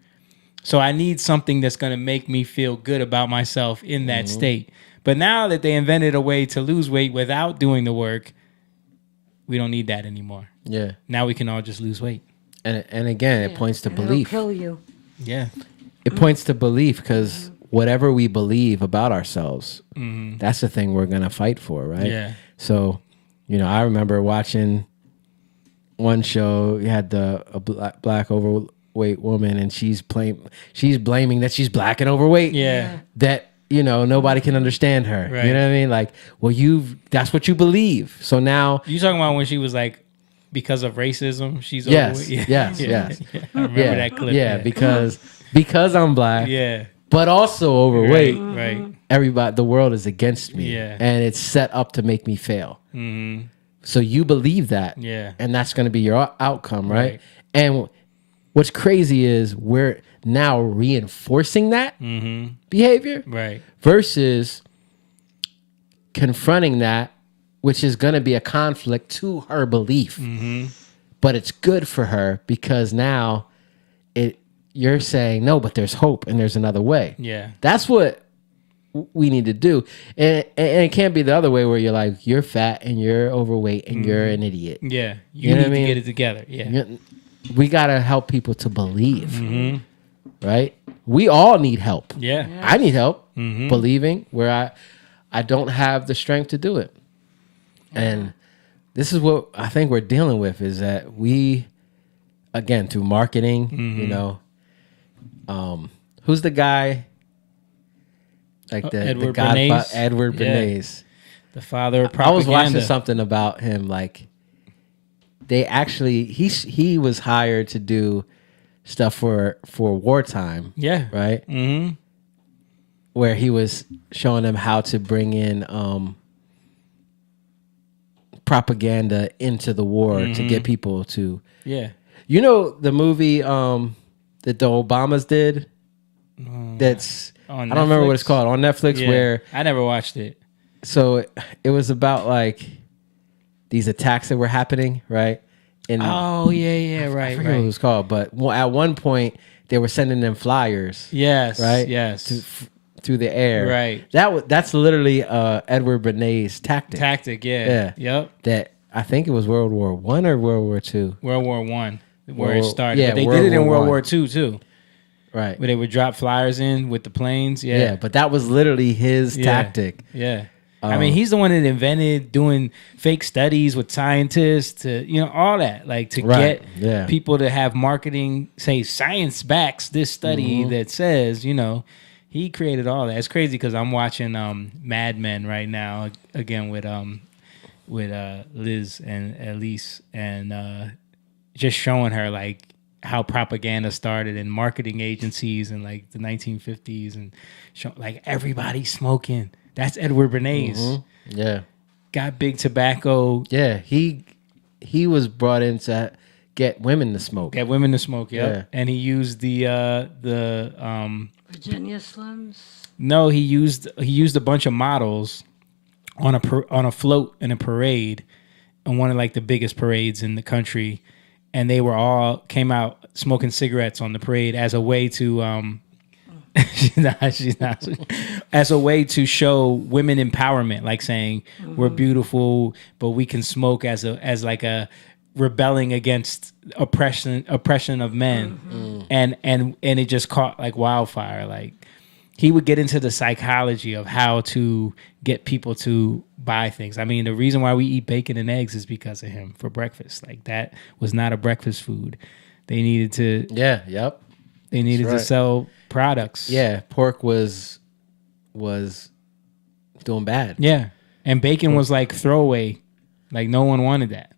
So I need something that's going to make me feel good about myself in that state. But now that they invented a way to lose weight without doing the work, we don't need that anymore. Yeah. Now we can all just lose weight. And again, it points to belief. It'll kill you. Yeah. It points to belief because whatever we believe about ourselves, that's the thing we're going to fight for, right? Yeah. So, I remember watching one show. You had a black overweight woman, and she's blaming that she's black and overweight. Yeah. That nobody can understand her. Right. You know what I mean? Like, well, that's what you believe. So now you talking about when she was like, because of racism, she's yes, overweight. yes. I remember that clip. Yeah, because I'm black. Yeah. But also overweight. Right. Everybody, the world is against me. Yeah. And it's set up to make me fail. So you believe that. Yeah. And that's going to be your outcome, right? And what's crazy is we're now reinforcing that behavior. Right. Versus confronting that, which is going to be a conflict to her belief. But it's good for her because now you're saying, no, but there's hope and there's another way. Yeah. That's what we need to do. And it can't be the other way where you're like, you're fat and you're overweight and you're an idiot. Yeah. You need to get it together. Yeah. We got to help people to believe. Right? We all need help. Yeah. I need help believing where I don't have the strength to do it. And this is what I think we're dealing with is that we, again, through marketing, who's the guy? Like the Godfather, Edward Bernays. The father of propaganda. I was watching something about him. Like they actually, he was hired to do stuff for wartime. Yeah. Right? Where he was showing them how to bring in propaganda into the war to get people to the movie that the Obamas did that's I don't remember what it's called on Netflix where I never watched it. So it was about like these attacks that were happening, right? in Oh I right, forget what it was called, but at one point they were sending them flyers. Yes, right. yes. Through the air. Right. That's literally Edward Bernays' tactic. Yeah. Yep. That I think it was World War One or World War Two. World War One, where it started. Yeah, but they World did it in War World One. War Two too. Right. Where they would drop flyers in with the planes. Yeah. Yeah, but that was literally his tactic. Yeah. I mean, he's the one that invented doing fake studies with scientists to, all that, like to get people to have marketing, say science backs this study that says, he created all that. It's crazy because I'm watching Mad Men right now again with Liz and Elise and just showing her like how propaganda started in marketing agencies in like the 1950s and like everybody smoking. That's Edward Bernays. Yeah. Got big tobacco. Yeah, he was brought in to get women to smoke. Yeah. And he used the Virginia Slims. No, he used a bunch of models on a float in a parade, on one of like the biggest parades in the country, and they were all came out smoking cigarettes on the parade as a way to she's not as a way to show women empowerment, like saying we're beautiful, but we can smoke as like a rebelling against oppression of men. And it just caught like wildfire. Like he would get into the psychology of how to get people to buy things. I mean, the reason why we eat bacon and eggs is because of him for breakfast. Like that was not a breakfast food. They needed to They needed to sell products. Yeah, pork was doing bad. Yeah. And bacon was like throwaway. Like no one wanted that.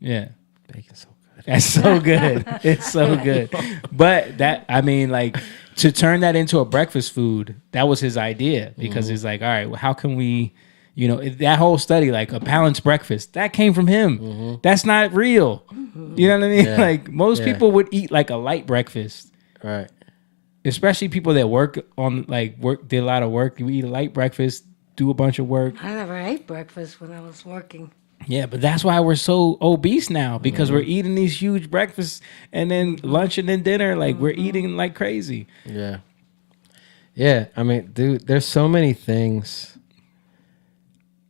Yeah. Bacon's so good. That's so good. It's so good. But like to turn that into a breakfast food, that was his idea because it's like, all right, well, how can we, that whole study, like a balanced breakfast, that came from him. That's not real. You know what I mean? Yeah. Like most people would eat like a light breakfast. Right. Especially people that did a lot of work. You eat a light breakfast, do a bunch of work. I never ate breakfast when I was working. Yeah, but that's why we're so obese now, because we're eating these huge breakfasts and then lunch and then dinner. Like we're eating like crazy. Yeah. Yeah. I mean, dude, there's so many things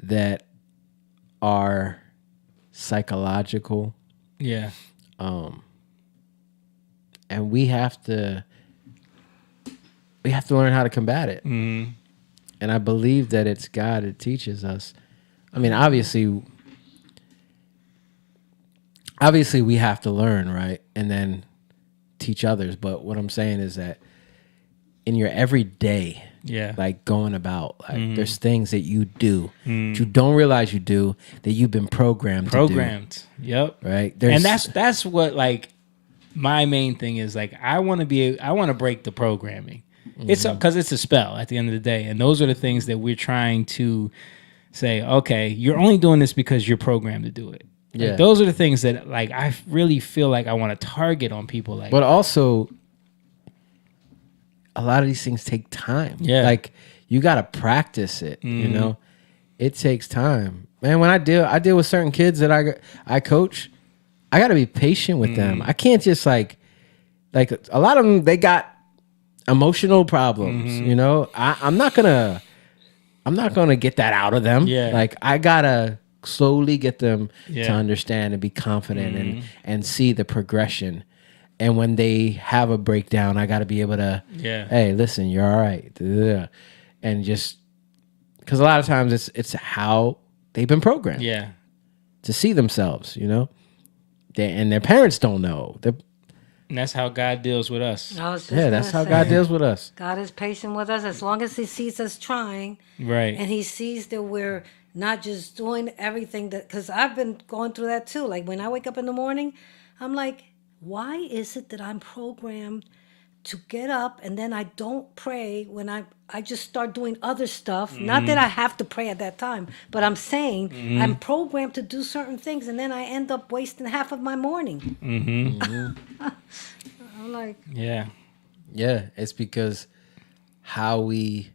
that are psychological. Yeah. And we have to learn how to combat it. Mm-hmm. And I believe that it's God that teaches us. I mean, obviously we have to learn, right? And then teach others. But what I'm saying is that in your everyday, like going about, like there's things that you do that you don't realize you do, that you've been programmed to do. Yep. Right. And that's what like my main thing is. Like I want to break the programming. It's because it's a spell at the end of the day. And those are the things that we're trying to say, okay, you're only doing this because you're programmed to do it. Like, those are the things that like I really feel like I want to target on people. Like, but also a lot of these things take time. Yeah. Like you got to practice it, it takes time, man. When I deal with certain kids that I coach, I got to be patient with them. I can't just like a lot of them, they got emotional problems, I'm not gonna get that out of them. Like I gotta slowly get them to understand and be confident and see the progression. And when they have a breakdown, I gotta be able to, hey, listen, you're all right. And just because a lot of times it's how they've been programmed to see themselves, and their parents don't know. And that's how God deals with us. That's how God deals with us. God is patient with us as long as he sees us trying. Right. And he sees that we're not just doing everything because I've been going through that too. Like when I wake up in the morning, I'm like, why is it that I'm programmed to get up and then I don't pray when I just start doing other stuff? Not that I have to pray at that time, but I'm saying I'm programmed to do certain things and then I end up wasting half of my morning. I'm like, yeah, it's because how we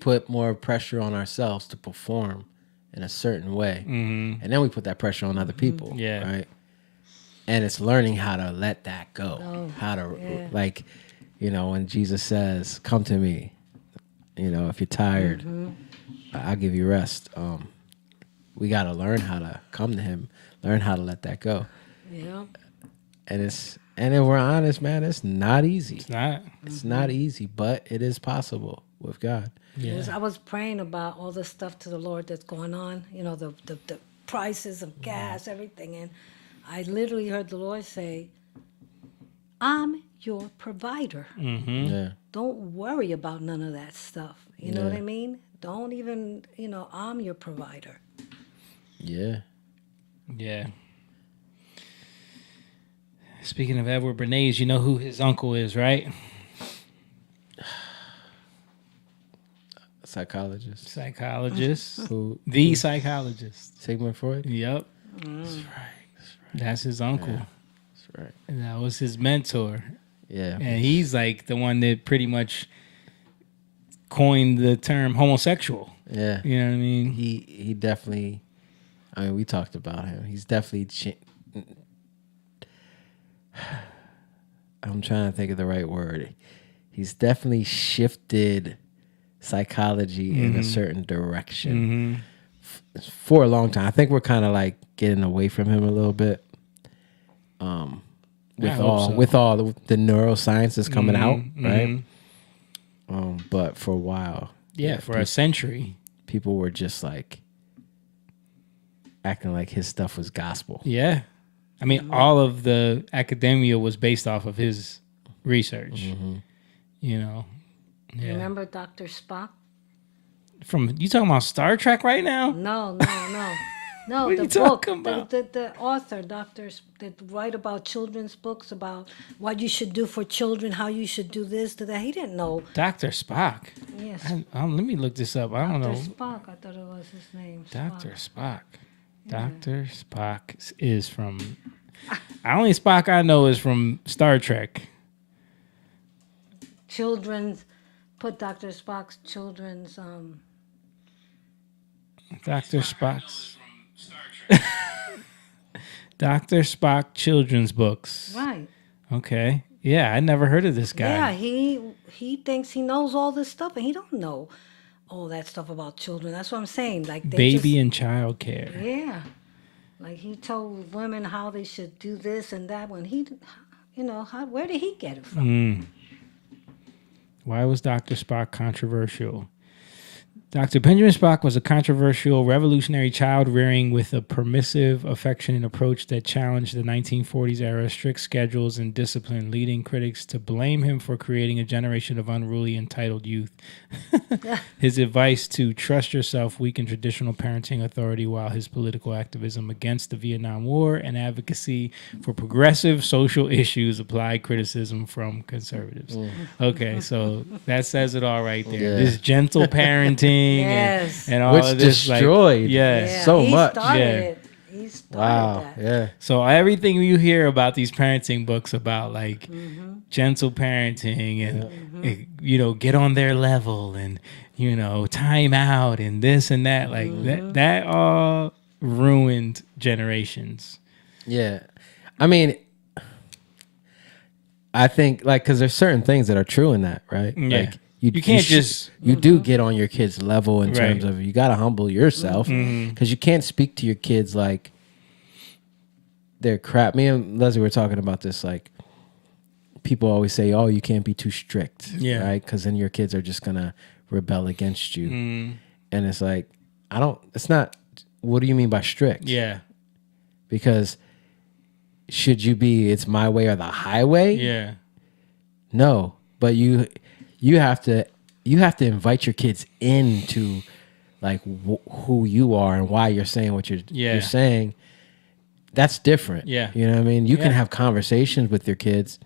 put more pressure on ourselves to perform in a certain way, and then we put that pressure on other people, right? And it's learning how to let that go, how to like, you know, when Jesus says, "Come to me," you know, if you're tired, I'll give you rest. We got to learn how to come to Him, learn how to let that go. Yeah. And if we're honest, man, it's not easy. It's not easy, but it is possible with God. I was praying about all the stuff to the Lord that's going on, you know, the prices of gas, everything. And I literally heard the Lord say, I'm your provider. Yeah. Don't worry about none of that stuff. You know what I mean? Don't even, you know, I'm your provider. Yeah. Yeah. Speaking of Edward Bernays, you know who his uncle is, right? Psychologist. Who? The psychologist. Sigmund Freud? Yep. That's right. That's his uncle. Yeah, that's right. And that was his mentor. Yeah. And he's like the one that pretty much coined the term homosexual. Yeah. You know what I mean? He definitely, I mean, we talked about him. He's definitely, I'm trying to think of the right word. He's definitely shifted psychology in a certain direction for a long time. I think we're kind of like getting away from him a little bit. With all the neuroscience that's coming out, right? But for a while, for a century, people were just like acting like his stuff was gospel. Yeah, I mean, all of the academia was based off of his research. You know, Remember Dr. Spock? From you talking about Star Trek right now? No. No, What the are you book, talking about? the author, doctors that write about children's books about what you should do for children, how you should do this, do that. He didn't know. Dr. Spock. Yes. Let me look this up. I don't know. Dr. Spock, I thought it was his name. Dr. Spock. Dr. Spock is from. Only Spock I know is from Star Trek. Children's, put Dr. Spock's children's. Dr. Spock's. Dr. Spock children's books. Right. Okay. Yeah, I never heard of this guy. Yeah, he thinks he knows all this stuff, and he don't know all that stuff about children. That's what I'm saying. Like baby and child care. Yeah, like he told women how they should do this and that. When he, you know, where did he get it from? Why was Dr. Spock controversial? Dr. Benjamin Spock was a controversial, revolutionary child rearing with a permissive, affectionate approach that challenged the 1940s era strict schedules and discipline, leading critics to blame him for creating a generation of unruly, entitled youth. His advice to trust yourself weakened traditional parenting authority, while his political activism against the Vietnam War and advocacy for progressive social issues applied criticism from conservatives. Okay, so that says it all right there. Yeah. This gentle parenting and all which of this, destroyed so he much. Started it. He started that. Yeah. So everything you hear about these parenting books about like gentle parenting and you know, get on their level and you know, time out and this and that, like that all ruined generations. Yeah. I mean, I think like because there's certain things that are true in that, right? Yeah. Like, you can't just you do get on your kids' level in terms of you got to humble yourself because you can't speak to your kids like they're crap. Me and Leslie were talking about this. Like people always say, "Oh, you can't be too strict," right? Because then your kids are just gonna rebel against you. And it's like, It's not. What do you mean by strict? Yeah. Because should you be? It's my way or the highway. Yeah. No, but you have to invite your kids into like who you are and why you're saying what you're saying. That's different. Yeah. You know what I mean? You can have conversations with your kids,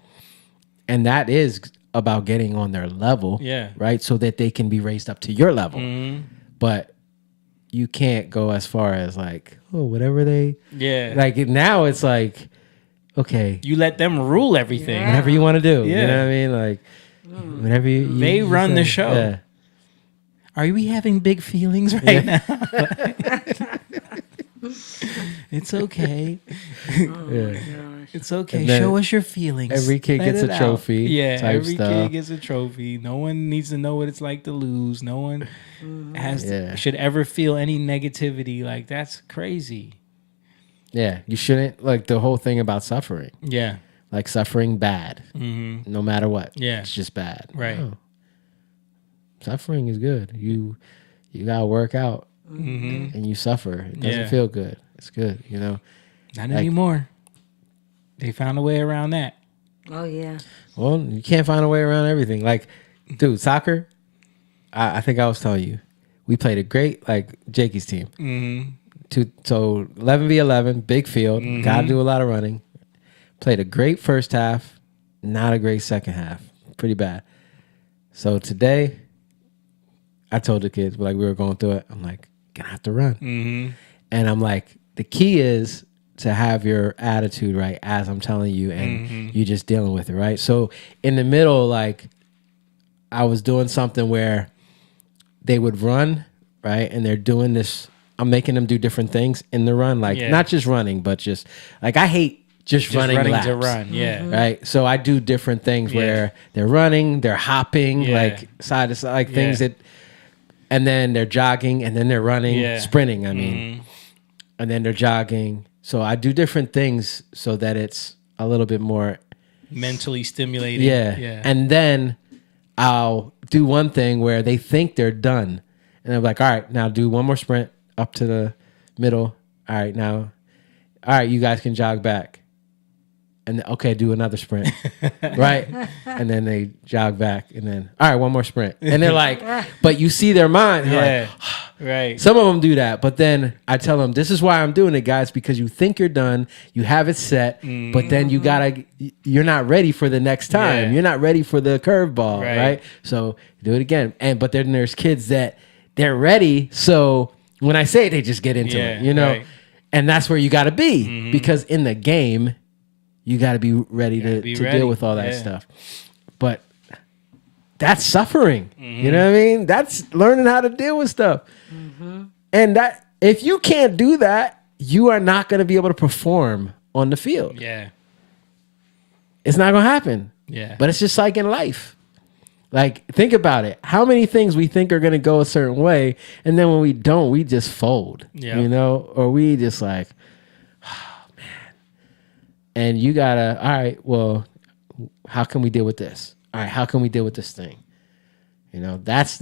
and that is about getting on their level. Yeah. Right. So that they can be raised up to your level. But you can't go as far as like, oh, whatever they. Yeah. Like now it's like, okay. You let them rule everything. Whatever you want to do. Yeah. You know what I mean? Like, whenever they run the show. Yeah. Are we having big feelings right now? It's okay. It's okay. Show us your feelings. Every kid gets a trophy. Yeah, type every stuff. kid gets a trophy. No one needs to know what it's like to lose. No one should ever feel any negativity. Like, that's crazy. Yeah, you shouldn't, like, the whole thing about suffering. Yeah. Like, suffering bad. No matter what. Yeah. It's just bad. Right. No. Suffering is good. You got to work out and you suffer. It doesn't feel good. It's good, you know. Not anymore. They found a way around that. Oh, yeah. Well, you can't find a way around everything. Like, dude, soccer, I think I was telling you, we played a great, like, Jakey's team. So 11v11, big field, got to do a lot of running. Played a great first half, not a great second half. Pretty bad. So today, I told the kids, like, we were going through it, I'm like, gonna have to run. And I'm like, the key is to have your attitude right as I'm telling you, and you just dealing with it, right? So in the middle, like, I was doing something where they would run, right? And they're doing this, I'm making them do different things in the run, like not just running, but just, like, I hate just running laps, to run, right? So I do different things where they're running, they're hopping, like side to side, like things that, and then they're jogging, and then they're running, sprinting, I mean, and then they're jogging. So I do different things so that it's a little bit more mentally stimulating. Yeah. And then I'll do one thing where they think they're done. And I'm like, all right, now do one more sprint up to the middle. All right, now, all right, you guys can jog back. And okay, do another sprint. Right? And then they jog back. And then, all right, one more sprint. And they're like, but you see their mind. They're like, right. Some of them do that. But then I tell them, this is why I'm doing it, guys, because you think you're done. You have it set. But then you're not ready for the next time. Yeah. You're not ready for the curveball. Right? So do it again. But then there's kids that they're ready. So when I say it, they just get into it, you know? Right. And that's where you got to be, because in the game, you got to be ready to deal with all that stuff. But that's suffering. You know what I mean? That's learning how to deal with stuff. And that, if you can't do that, you are not going to be able to perform on the field. Yeah. It's not going to happen. Yeah. But it's just like in life. Like, think about it. How many things we think are going to go a certain way, and then when we don't, we just fold. Yeah. You know? Or we just like, oh, man. And you got to, all right, well, how can we deal with this? All right, how can we deal with this thing? You know, that's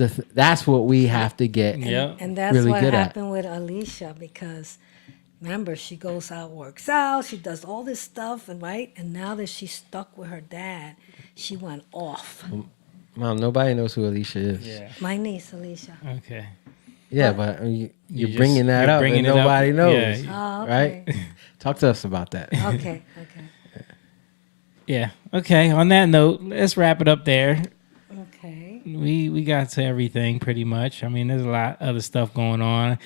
what we have to get and that's really what good happened with Alicia, because remember, she goes out, works out, she does all this stuff, and now that she's stuck with her dad, she went off. Mom, nobody knows who Alicia is. Yeah. My niece, Alicia. Okay. Yeah, but you're bringing that up, and nobody knows, right? Talk to us about that. Okay. Yeah. Okay. On that note, let's wrap it up there. Okay. We got to everything pretty much. I mean, there's a lot of other stuff going on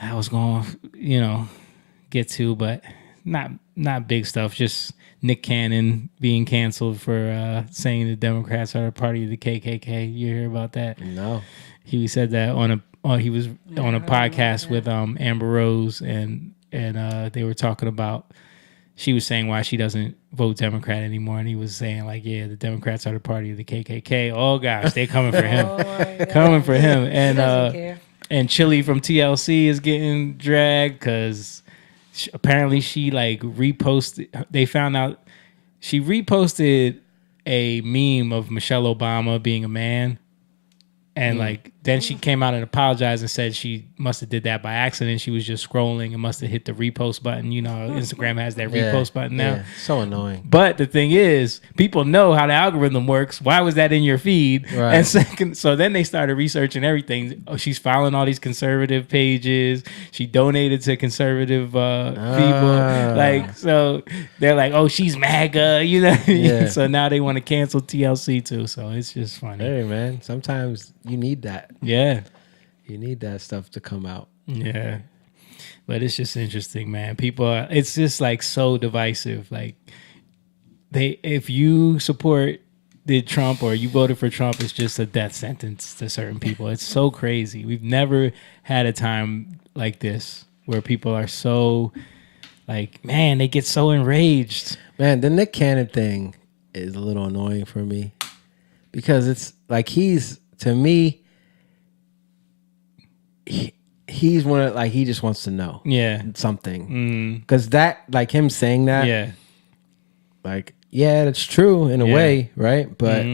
I was going to, get to, but not big stuff. Just Nick Cannon being canceled for saying the Democrats are a party of the KKK. You hear about that? No. He said that on a podcast with Amber Rose, and they were talking about. She was saying why she doesn't vote Democrat anymore, and he was saying like, yeah, the Democrats are the party of the KKK. Oh gosh, they coming for him, coming for him, and Chili from TLC is getting dragged because apparently she like reposted. They found out she reposted a meme of Michelle Obama being a man. And like then she came out and apologized and said she must have did that by accident. She was just scrolling and must have hit the repost button. Instagram has that repost button now. Yeah. So annoying. But the thing is, people know how the algorithm works. Why was that in your feed? Right. And second, so then they started researching everything. Oh, she's following all these conservative pages. She donated to conservative people. Like, so they're like, oh, she's MAGA, Yeah. So now they want to cancel TLC too. So it's just funny. Hey, man, sometimes you need that. Yeah. You need that stuff to come out. Yeah. But it's just interesting, man. People it's just like so divisive. Like if you support did Trump or you voted for Trump is just a death sentence to certain people. It's so crazy. We've never had a time like this where people are so like, man, they get so enraged. Man, the Nick Cannon thing is a little annoying for me because it's like he's to me. He's one of like he just wants to know something because that like him saying that like that's true in a way, right? But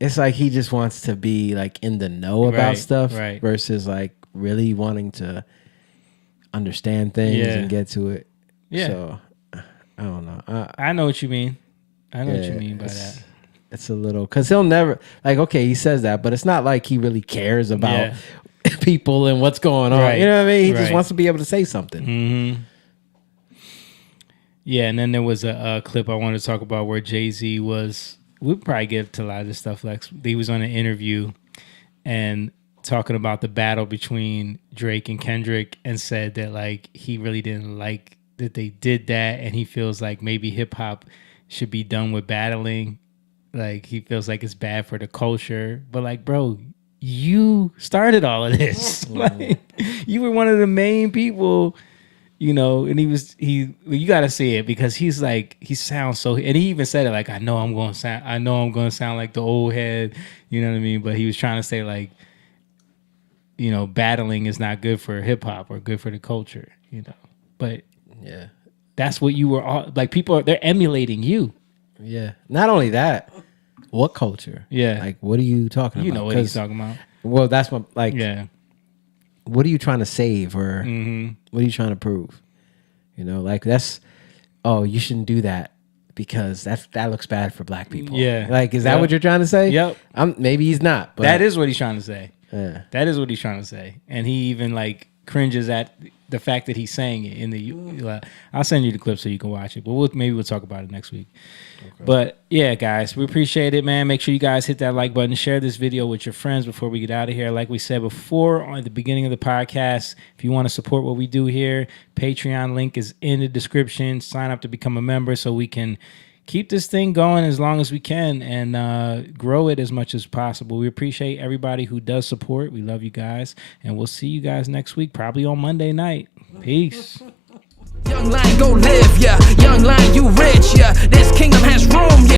it's like he just wants to be like in the know about stuff versus like really wanting to understand things and get to it. So I don't know. I know what you mean. I know what you mean by that. It's a little because he'll never like okay he says that, but it's not like he really cares about people and what's going on. You know what I mean? He just wants to be able to say something. Yeah, and then there was a clip I wanted to talk about where Jay-Z was. We'll probably get to a lot of this stuff. Lex. He was on an interview and talking about the battle between Drake and Kendrick and said that like he really didn't like that they did that, and he feels like maybe hip hop should be done with battling. Like he feels like it's bad for the culture, but like, bro, you started all of this. Like, you were one of the main people, you know. And you got to see it because he's like he sounds so. And he even said it like, I know I'm going to sound like the old head. You know what I mean? But he was trying to say like, you know, battling is not good for hip hop or good for the culture. You know, but that's what you were all like. They're emulating you. Yeah. Not only that, what culture? Yeah. Like, what are you talking about? You know what he's talking about. Well, that's what, like, what are you trying to save or what are you trying to prove? You know, like, you shouldn't do that because that looks bad for black people. Yeah. Like, is that what you're trying to say? Yep. Maybe he's not. But that is what he's trying to say. Yeah. That is what he's trying to say. And he even, like, cringes at the fact that he's saying it in the. I'll send you the clip so you can watch it, but maybe we'll talk about it next week. Okay. But yeah, guys, we appreciate it, man. Make sure you guys hit that like button, share this video with your friends before we get out of here. Like we said before at the beginning of the podcast, if you want to support what we do here, Patreon link is in the description. Sign up to become a member so we can keep this thing going as long as we can and grow it as much as possible. We appreciate everybody who does support. We love you guys, and we'll see you guys next week, probably on Monday night. Peace. Young lion, go live, yeah. Young lion, you rich, yeah. This kingdom has room, yeah.